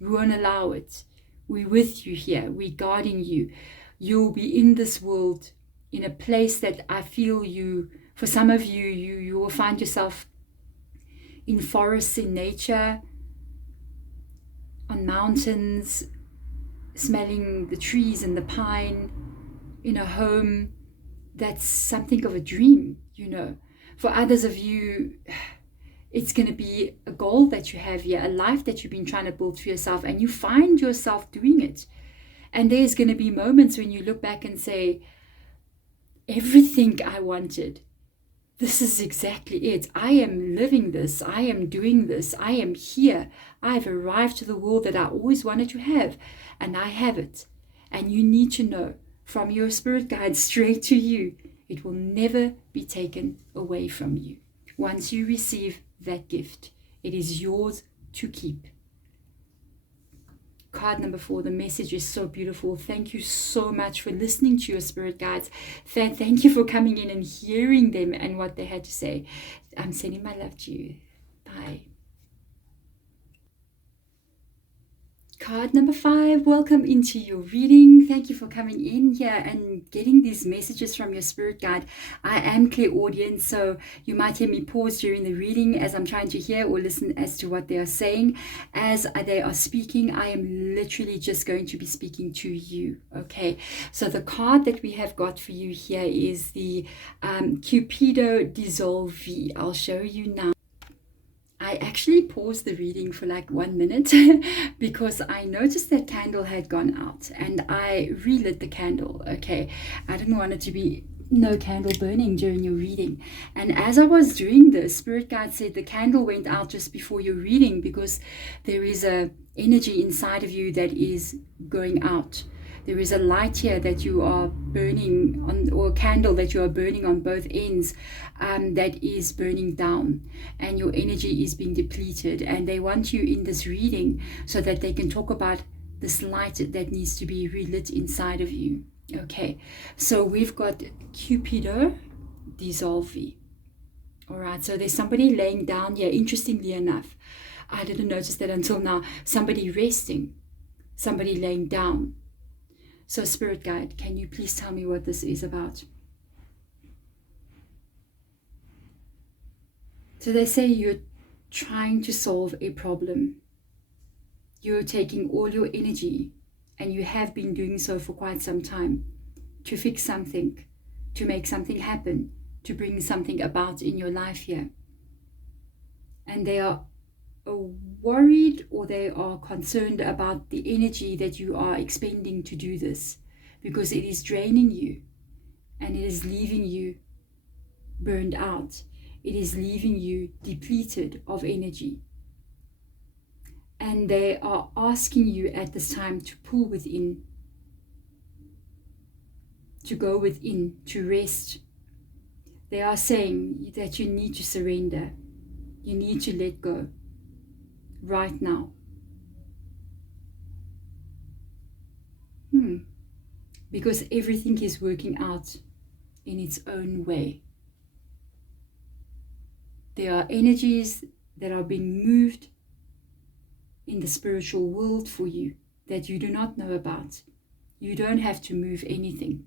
We won't allow it. We're with you here. We're guarding you. You'll be in this world in a place that I feel you, for some of you, you will find yourself in forests, in nature, on mountains, smelling the trees and the pine, in a home that's something of a dream, For others of you, it's going to be a goal that you have here, a life that you've been trying to build for yourself, and you find yourself doing it. And there's going to be moments when you look back and say, everything I wanted, this is exactly it. I am living this. I am doing this. I am here. I've arrived to the world that I always wanted to have, and I have it. And you need to know from your spirit guide straight to you, it will never be taken away from you. Once you receive that gift, it is yours to keep. Card number 4, the message is so beautiful. Thank you so much for listening to your spirit guides. Thank you for coming in and hearing them and what they had to say. I'm sending my love to you. Bye. Card number 5, welcome into your reading. Thank you for coming in here and getting these messages from your spirit guide. I am clairaudient, so you might hear me pause during the reading as I'm trying to hear or listen as to what they are saying. As they are speaking, I am literally just going to be speaking to you. Okay, so the card that we have got for you here is the Cupido Dissolvi. I'll show you now. I actually paused the reading for like 1 minute because I noticed that candle had gone out and I relit the candle. Okay, I didn't want it to be no candle burning during your reading. And as I was doing this, Spirit Guide said the candle went out just before your reading because there is a energy inside of you that is going out. There is a light here that you are burning on, or a candle that you are burning on both ends, that is burning down, and your energy is being depleted. And they want you in this reading so that they can talk about this light that needs to be relit inside of you. Okay, so we've got Cupido, dissolve. All right, so there's somebody laying down here. Interestingly enough, I didn't notice that until now. Somebody resting, somebody laying down. So Spirit Guide, can you please tell me what this is about? So they say you're trying to solve a problem. You're taking all your energy, and you have been doing so for quite some time, to fix something, to make something happen, to bring something about in your life here. And they are worried, or they are concerned about the energy that you are expending to do this, because it is draining you and it is leaving you burned out. It is leaving you depleted of energy. And they are asking you at this time to pull within, to go within, to rest. They are saying that you need to surrender. You need to let go right now. Because everything is working out in its own way. There are energies that are being moved in the spiritual world for you that you do not know about. You don't have to move anything.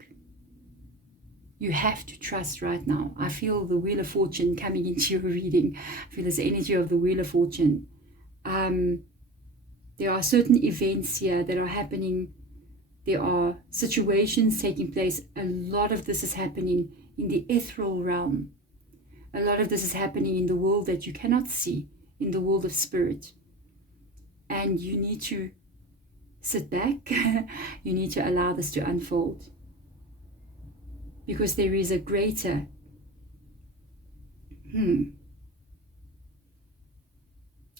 You have to trust right now. I feel the Wheel of Fortune coming into your reading. I feel this energy of the Wheel of Fortune. There are certain events here that are happening. There are situations taking place. A lot of this is happening in the ethereal realm. A lot of this is happening in the world that you cannot see, in the world of spirit. And you need to sit back. You need to allow this to unfold. Because there is a greater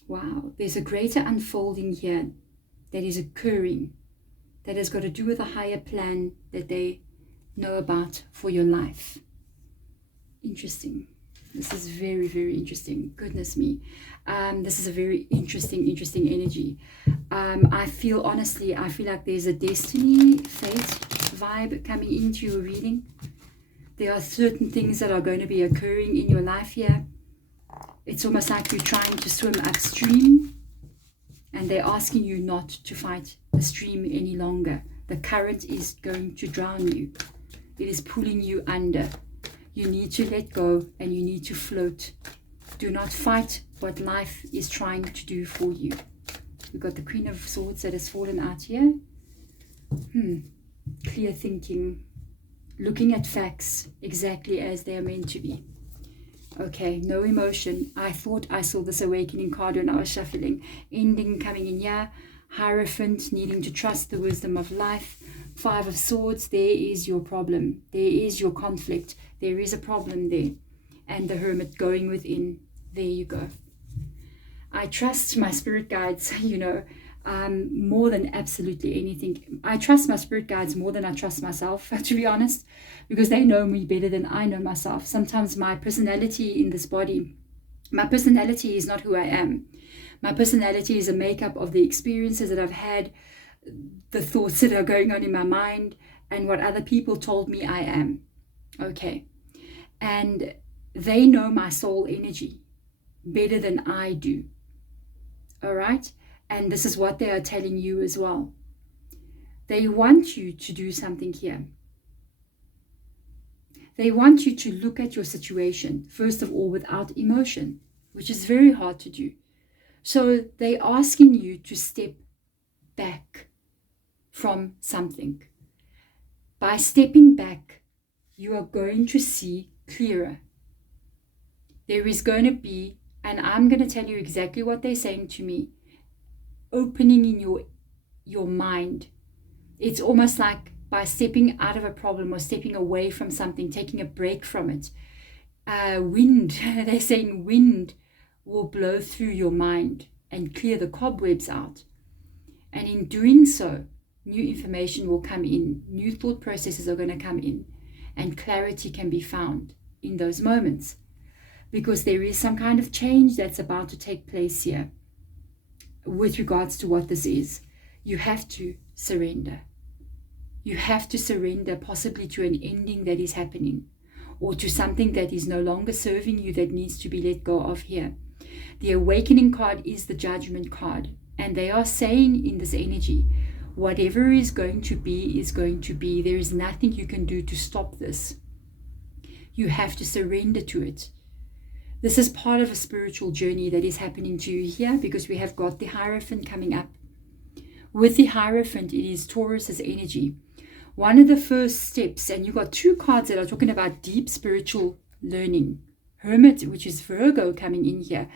wow, there's a greater unfolding here that is occurring, that has got to do with a higher plan that they know about for your life. Interesting. This is very, very interesting. Goodness me. This is a very interesting energy. I feel like there's a destiny, fate vibe coming into your reading. There are certain things that are going to be occurring in your life here. It's almost like you're trying to swim upstream, and they're asking you not to fight the stream any longer. The current is going to drown you. It is pulling you under. You need to let go and you need to float. Do not fight what life is trying to do for you. We've got the Queen of Swords that has fallen out here. Clear thinking. Looking at facts exactly as they are meant to be. Okay, no emotion. I thought I saw this awakening card when I was shuffling. Ending coming in here. Hierophant, needing to trust the wisdom of life. Five of Swords, there is your problem. There is your conflict. There is a problem there. And the Hermit going within. There you go. I trust my spirit guides, more than absolutely anything. I trust my spirit guides more than I trust myself, to be honest, because they know me better than I know myself. Sometimes my personality in this body, my personality is not who I am. My personality is a makeup of the experiences that I've had, the thoughts that are going on in my mind, and what other people told me I am. Okay. And they know my soul energy better than I do. All right? And this is what they are telling you as well. They want you to do something here. They want you to look at your situation, first of all, without emotion, which is very hard to do. So they're asking you to step back from something. By stepping back, you are going to see clearer. There is going to be, and I'm going to tell you exactly what they're saying to me, opening in your mind. It's almost like by stepping out of a problem or stepping away from something, taking a break from it. Wind, they're saying wind will blow through your mind and clear the cobwebs out. And in doing so, new information will come in, new thought processes are going to come in, and clarity can be found in those moments, because there is some kind of change that's about to take place here with regards to what this is. You have to surrender. You have to surrender, possibly to an ending that is happening, or to something that is no longer serving you, that needs to be let go of here. The awakening card is the judgment card, and they are saying in this energy, whatever is going to be is going to be. There is nothing you can do to stop this. You have to surrender to it. This is part of a spiritual journey that is happening to you here, because we have got the Hierophant coming up. With the Hierophant, it is Taurus's energy. One of the first steps, and you've got two cards that are talking about deep spiritual learning. Hermit, which is Virgo, coming in here.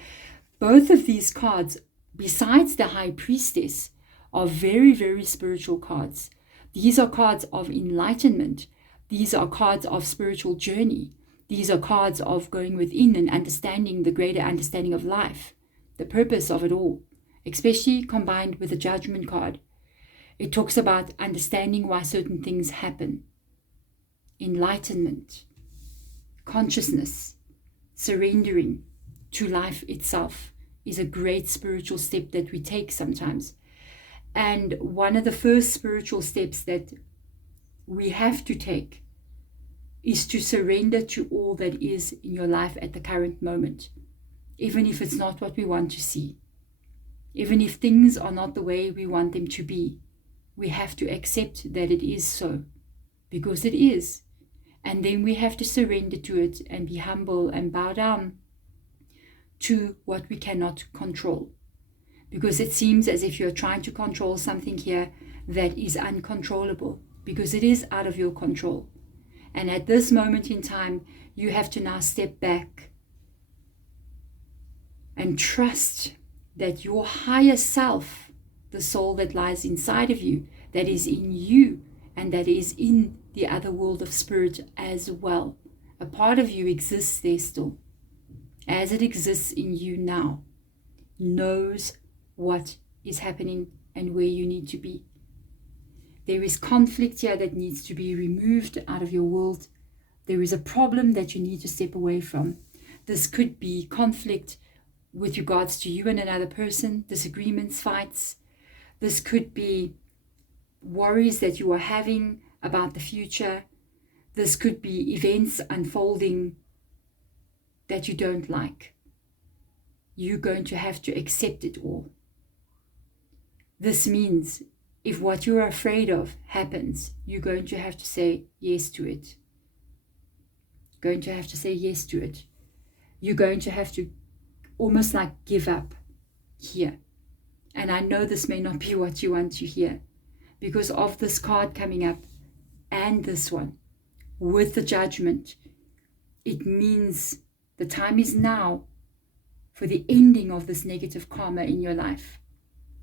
Both of these cards, besides the High Priestess, are very, very spiritual cards. These are cards of enlightenment. These are cards of spiritual journey. These are cards of going within and understanding the greater understanding of life, the purpose of it all, especially combined with the Judgment card. It talks about understanding why certain things happen. Enlightenment, consciousness, surrendering to life itself is a great spiritual step that we take sometimes. And one of the first spiritual steps that we have to take is to surrender to all that is in your life at the current moment, even if it's not what we want to see, even if things are not the way we want them to be. We have to accept that it is so, because it is. And then we have to surrender to it and be humble and bow down to what we cannot control. Because it seems as if you're trying to control something here that is uncontrollable, because it is out of your control. And at this moment in time, you have to now step back and trust that your higher self, the soul that lies inside of you, that is in you, and that is in the other world of spirit as well. A part of you exists there still, as it exists in you now, knows what is happening and where you need to be. There is conflict here that needs to be removed out of your world. There is a problem that you need to step away from. This could be conflict with regards to you and another person, disagreements, fights. This could be worries that you are having about the future. This could be events unfolding that you don't like. You're going to have to accept it all. This means if what you're afraid of happens, you're going to have to say yes to it. Going to have to say yes to it. You're going to have to almost like give up here. And I know this may not be what you want to hear, because of this card coming up and this one with the Judgment. It means the time is now for the ending of this negative karma in your life.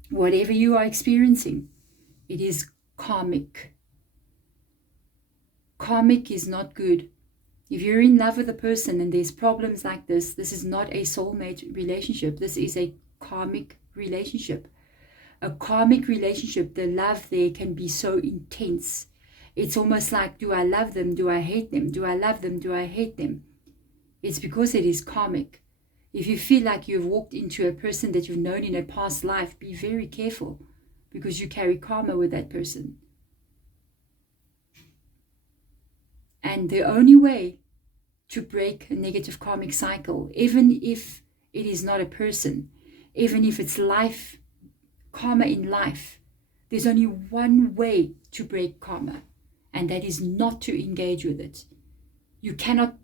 Whatever you are experiencing, it is karmic. Karmic is not good. If you're in love with a person and there's problems like this, this is not a soulmate relationship. This is a karmic relationship. A karmic relationship, the love there can be so intense. It's almost like, do I love them? Do I hate them? Do I love them? Do I hate them? It's because it is karmic. If you feel like you've walked into a person that you've known in a past life, be very careful, because you carry karma with that person. And the only way to break a negative karmic cycle, even if it is not a person, even if it's life, karma in life, there's only one way to break karma, and that is not to engage with it. You cannot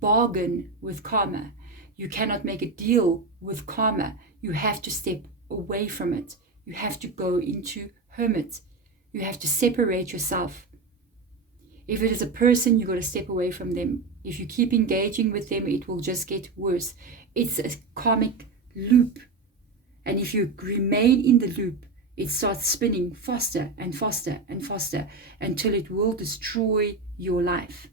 bargain with karma. You cannot make a deal with karma. You have to step away from it. You have to go into hermit. You have to separate yourself. If it is a person, you've got to step away from them. If you keep engaging with them, it will just get worse. It's a karmic loop. And if you remain in the loop, it starts spinning faster and faster and faster until it will destroy your life.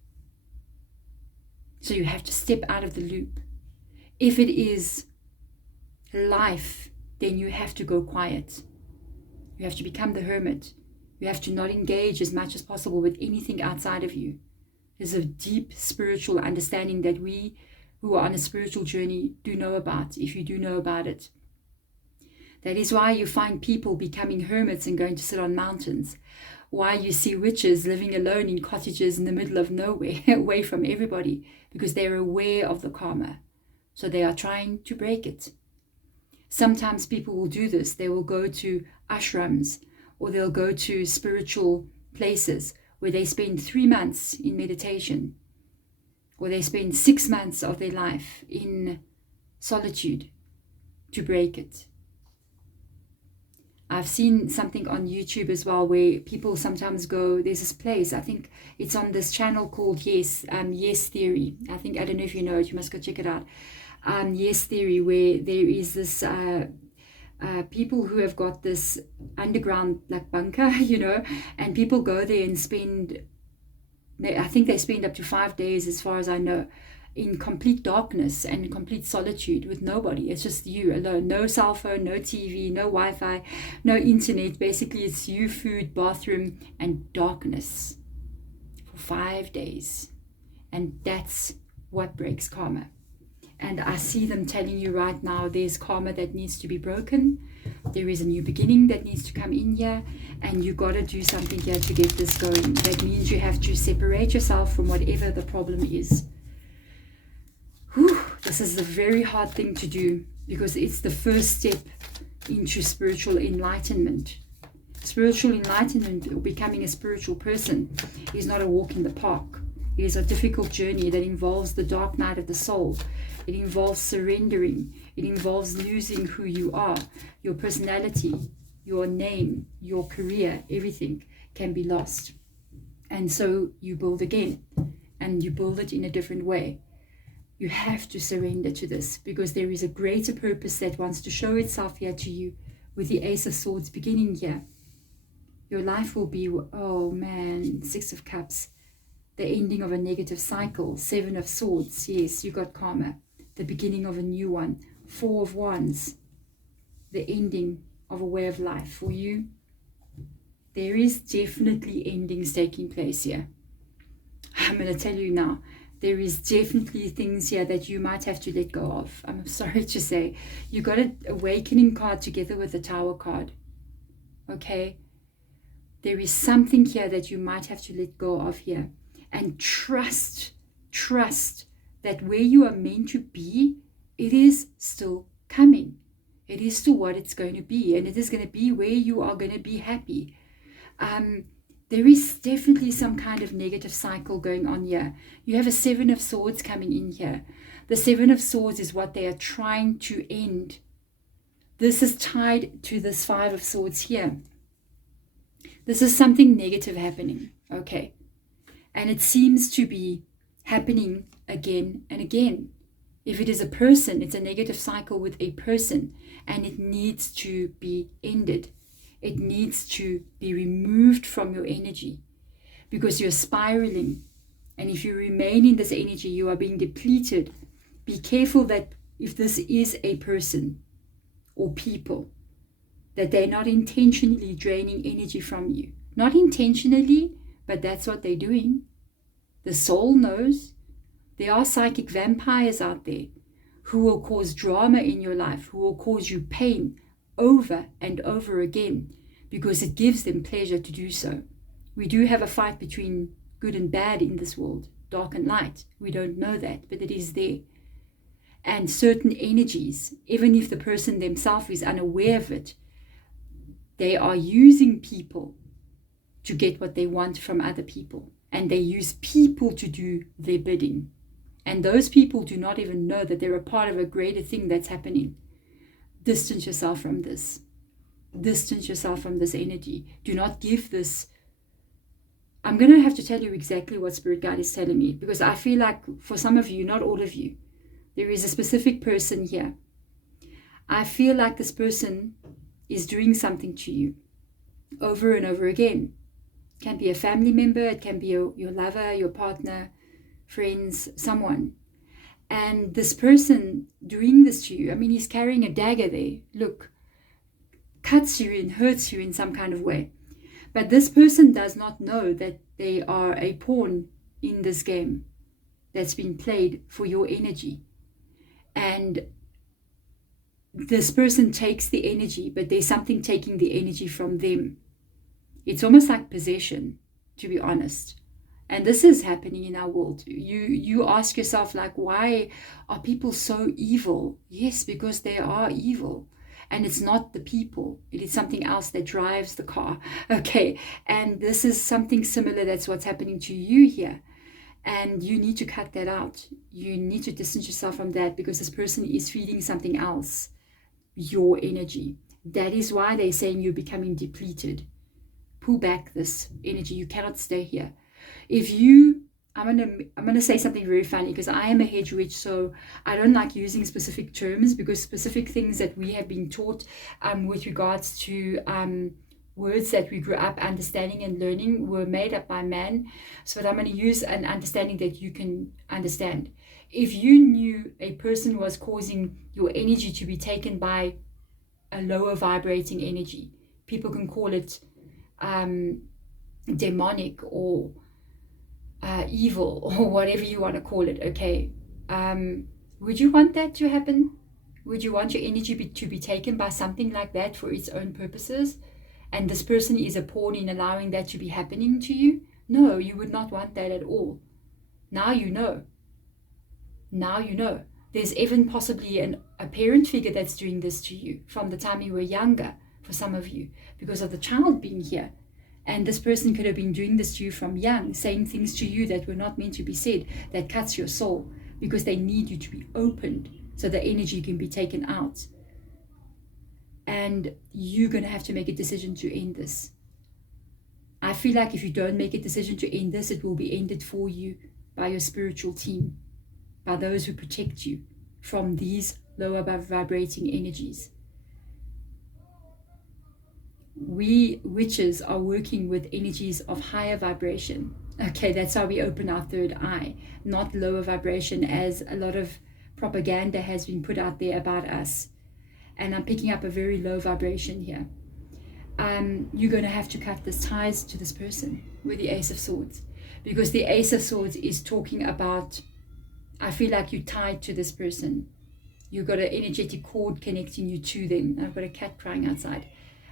So you have to step out of the loop. If it is life, then you have to go quiet. You have to become the hermit. You have to not engage as much as possible with anything outside of you. There's a deep spiritual understanding that we who are on a spiritual journey do know about, if you do know about it. That is why you find people becoming hermits and going to sit on mountains. Why you see witches living alone in cottages in the middle of nowhere, away from everybody, because they're aware of the karma. So they are trying to break it. Sometimes people will do this. They will go to ashrams, or they'll go to spiritual places where they spend 3 months in meditation, or they spend 6 months of their life in solitude to break it. I've seen something on YouTube as well where people sometimes go, there's this place, I think it's on this channel called Yes Theory. I don't know if you know it, you must go check it out. Yes Theory, where there is this people who have got this underground like bunker, and people go there and spend, I think they spend up to 5 days, as far as I know, in complete darkness and in complete solitude with nobody. It's just you alone. No cell phone, no TV, no Wi-Fi, no internet. Basically, it's you, food, bathroom, and darkness for 5 days. And that's what breaks karma. And I see them telling you right now, there's karma that needs to be broken. There is a new beginning that needs to come in here. And you got to do something here to get this going. That means you have to separate yourself from whatever the problem is. This is a very hard thing to do, because it's the first step into spiritual enlightenment. Spiritual enlightenment, or becoming a spiritual person, is not a walk in the park. It is a difficult journey that involves the dark night of the soul. It involves surrendering. It involves losing who you are. Your personality, your name, your career, everything can be lost. And so you build again, and you build it in a different way. You have to surrender to this, because there is a greater purpose that wants to show itself here to you, with the Ace of Swords beginning here. Your life will be, oh man, 6 of Cups, the ending of a negative cycle. 7 of Swords, yes, you got karma, the beginning of a new one. 4 of Wands, the ending of a way of life for you. There is definitely endings taking place here. I'm going to tell you now, there is definitely things here that you might have to let go of. I'm sorry to say. You got an awakening card together with the Tower card. Okay? There is something here that you might have to let go of here. And trust that where you are meant to be, it is still coming. It is still what it's going to be. And it is going to be where you are going to be happy. There is definitely some kind of negative cycle going on here. You have a 7 of Swords coming in here. The 7 of Swords is what they are trying to end. This is tied to this 5 of Swords here. This is something negative happening. Okay. And it seems to be happening again and again. If it is a person, it's a negative cycle with a person. And it needs to be ended. It needs to be removed from your energy, because you're spiraling. And if you remain in this energy, you are being depleted. Be careful that if this is a person or people, that they're not intentionally draining energy from you. Not intentionally, but that's what they're doing. The soul knows. There are psychic vampires out there who will cause drama in your life, who will cause you pain over and over again, because it gives them pleasure to do so. We do have a fight between good and bad in this world, dark and light. We don't know that, but it is there. And certain energies, even if the person themselves is unaware of it, they are using people to get what they want from other people. And they use people to do their bidding. And those people do not even know that they're a part of a greater thing that's happening. Distance yourself from this. Distance yourself from this energy. Do not give this. I'm going to have to tell you exactly what Spirit Guide is telling me, because I feel like for some of you, not all of you, there is a specific person here. I feel like this person is doing something to you over and over again. It can be a family member, it can be your lover, your partner, friends, someone. And this person doing this to you, I mean, he's carrying a dagger there. Look, cuts you and hurts you in some kind of way. But this person does not know that they are a pawn in this game that's been played for your energy. And this person takes the energy, but there's something taking the energy from them. It's almost like possession, to be honest. And this is happening in our world. You ask yourself, like, why are people so evil? Yes, because they are evil. And it's not the people. It is something else that drives the car. Okay. And this is something similar. That's what's happening to you here. And you need to cut that out. You need to distance yourself from that, because this person is feeding something else, your energy. That is why they're saying you're becoming depleted. Pull back this energy. You cannot stay here. If you, I'm gonna say something very funny, because I am a hedge witch, so I don't like using specific terms, because specific things that we have been taught with regards to words that we grew up understanding and learning were made up by man. So I'm going to use an understanding that you can understand. If you knew a person was causing your energy to be taken by a lower vibrating energy, people can call it demonic or evil or whatever you want to call it, okay? Would you want that to happen? Would you want your energy to be taken by something like that for its own purposes? And this person is a pawn in allowing that to be happening to you? No, you would not want that at all. Now you know. Now you know. There's even possibly a parent figure that's doing this to you from the time you were younger, for some of you, because of the child being here. And this person could have been doing this to you from young, saying things to you that were not meant to be said, that cuts your soul, because they need you to be opened so the energy can be taken out. And you're going to have to make a decision to end this. I feel like if you don't make a decision to end this, it will be ended for you by your spiritual team, by those who protect you from these lower vibrating energies. We witches are working with energies of higher vibration. Okay, that's how we open our third eye, not lower vibration, as a lot of propaganda has been put out there about us. And I'm picking up a very low vibration here. You're going to have to cut the ties to this person with the Ace of Swords, because the Ace of Swords is talking about, I feel like you're tied to this person. You've got an energetic cord connecting you to them. I've got a cat crying outside.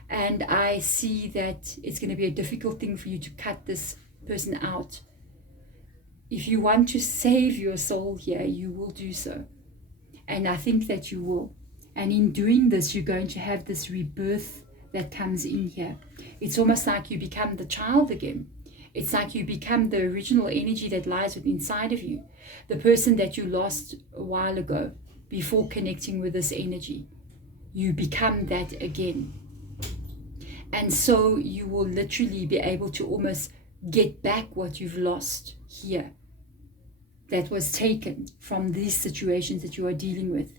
And I see that it's going to be a difficult thing for you to cut this person out. If you want to save your soul here, you will do so. And I think that you will. And in doing this, you're going to have this rebirth that comes in here. It's almost like you become the child again. It's like you become the original energy that lies within inside of you. The person that you lost a while ago before connecting with this energy. You become that again. And so you will literally be able to almost get back what you've lost here, that was taken from these situations that you are dealing with.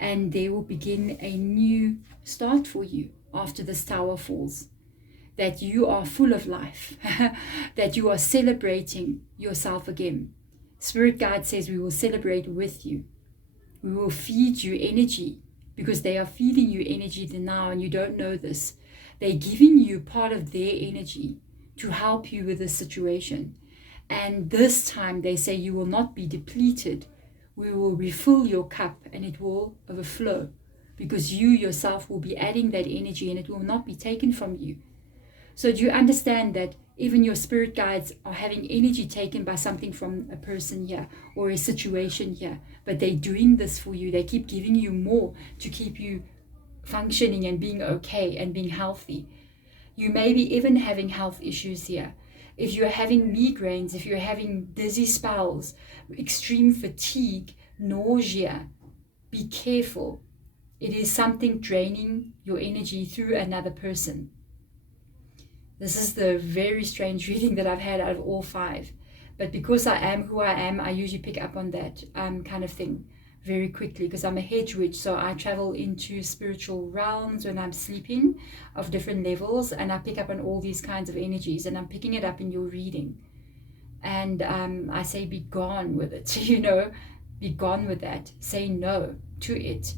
And they will begin a new start for you after this tower falls. That you are full of life, that you are celebrating yourself again. Spirit Guide says we will celebrate with you. We will feed you energy, because they are feeding you energy now and you don't know this. They're giving you part of their energy to help you with this situation. And this time they say you will not be depleted. We will refill your cup and it will overflow, because you yourself will be adding that energy and it will not be taken from you. So do you understand that even your spirit guides are having energy taken by something from a person here or a situation here, but they're doing this for you. They keep giving you more to keep you functioning and being okay and being healthy. You may be even having health issues here. If you're having migraines, if you're having dizzy spells, extreme fatigue, nausea, be careful. It is something draining your energy through another person. This is the very strange reading that I've had out of all 5. But because I am who I am, I usually pick up on that kind of thing very quickly, because I'm a hedge witch, so I travel into spiritual realms when I'm sleeping of different levels, and I pick up on all these kinds of energies, and I'm picking it up in your reading. And I say be gone with it, be gone with that. Say no to it.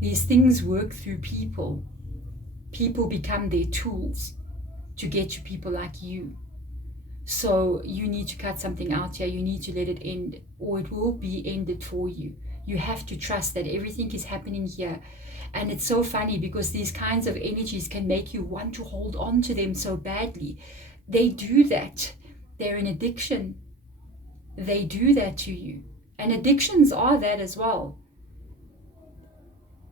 These things work through people. People become their tools. to get to people like you. So you need to cut something out here. You need to let it end, or it will be ended for you. You have to trust that everything is happening here. And it's so funny because these kinds of energies can make you want to hold on to them so badly. They do that. They're an addiction. They do that to you. And addictions are that as well.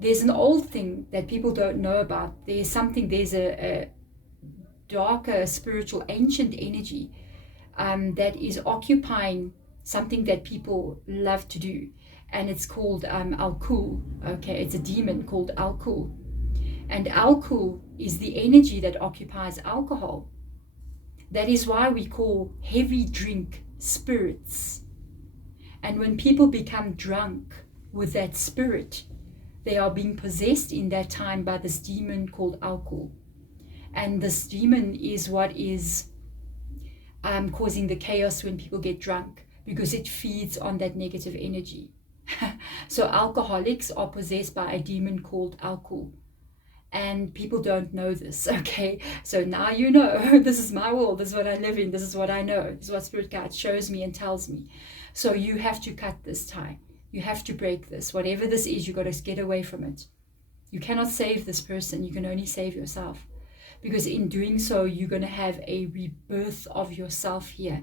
There's an old thing that people don't know about. There's a darker, spiritual, ancient energy that is occupying something that people love to do. And it's called Alkul. Okay, it's a demon called Alkul. And Alkul is the energy that occupies alcohol. That is why we call heavy drink spirits. And when people become drunk with that spirit, they are being possessed in that time by this demon called Alkul. And this demon is what is causing the chaos when people get drunk, because it feeds on that negative energy. So alcoholics are possessed by a demon called Alkul. And people don't know this, okay? So now you know, this is my world, this is what I live in, this is what I know, this is what Spirit Guide shows me and tells me. So you have to cut this tie. You have to break this. Whatever this is, you got to get away from it. You cannot save this person. You can only save yourself. Because in doing so, you're going to have a rebirth of yourself here.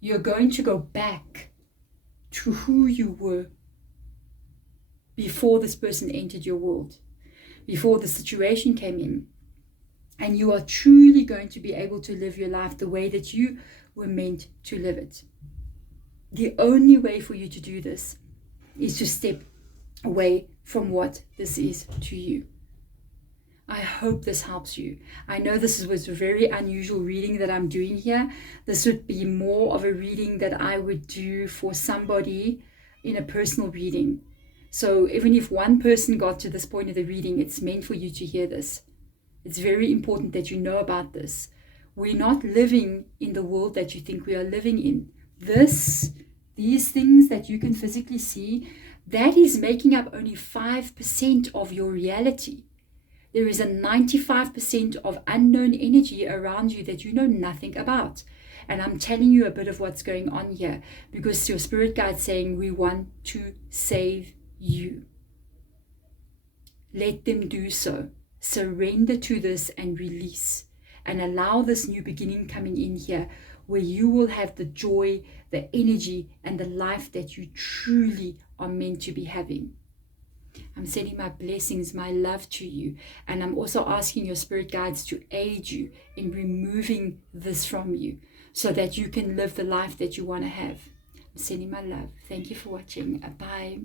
You're going to go back to who you were before this person entered your world, before the situation came in. And you are truly going to be able to live your life the way that you were meant to live it. The only way for you to do this is to step away from what this is to you. I hope this helps you. I know this was a very unusual reading that I'm doing here. This would be more of a reading that I would do for somebody in a personal reading. So even if one person got to this point of the reading, it's meant for you to hear this. It's very important that you know about this. We're not living in the world that you think we are living in. These things that you can physically see, that is making up only 5% of your reality. There is a 95% of unknown energy around you that you know nothing about. And I'm telling you a bit of what's going on here, because your spirit guide's saying we want to save you. Let them do so. Surrender to this and release. And allow this new beginning coming in here, where you will have the joy, the energy, and the life that you truly are meant to be having. I'm sending my blessings, my love to you. And I'm also asking your spirit guides to aid you in removing this from you, so that you can live the life that you want to have. I'm sending my love. Thank you for watching. Bye.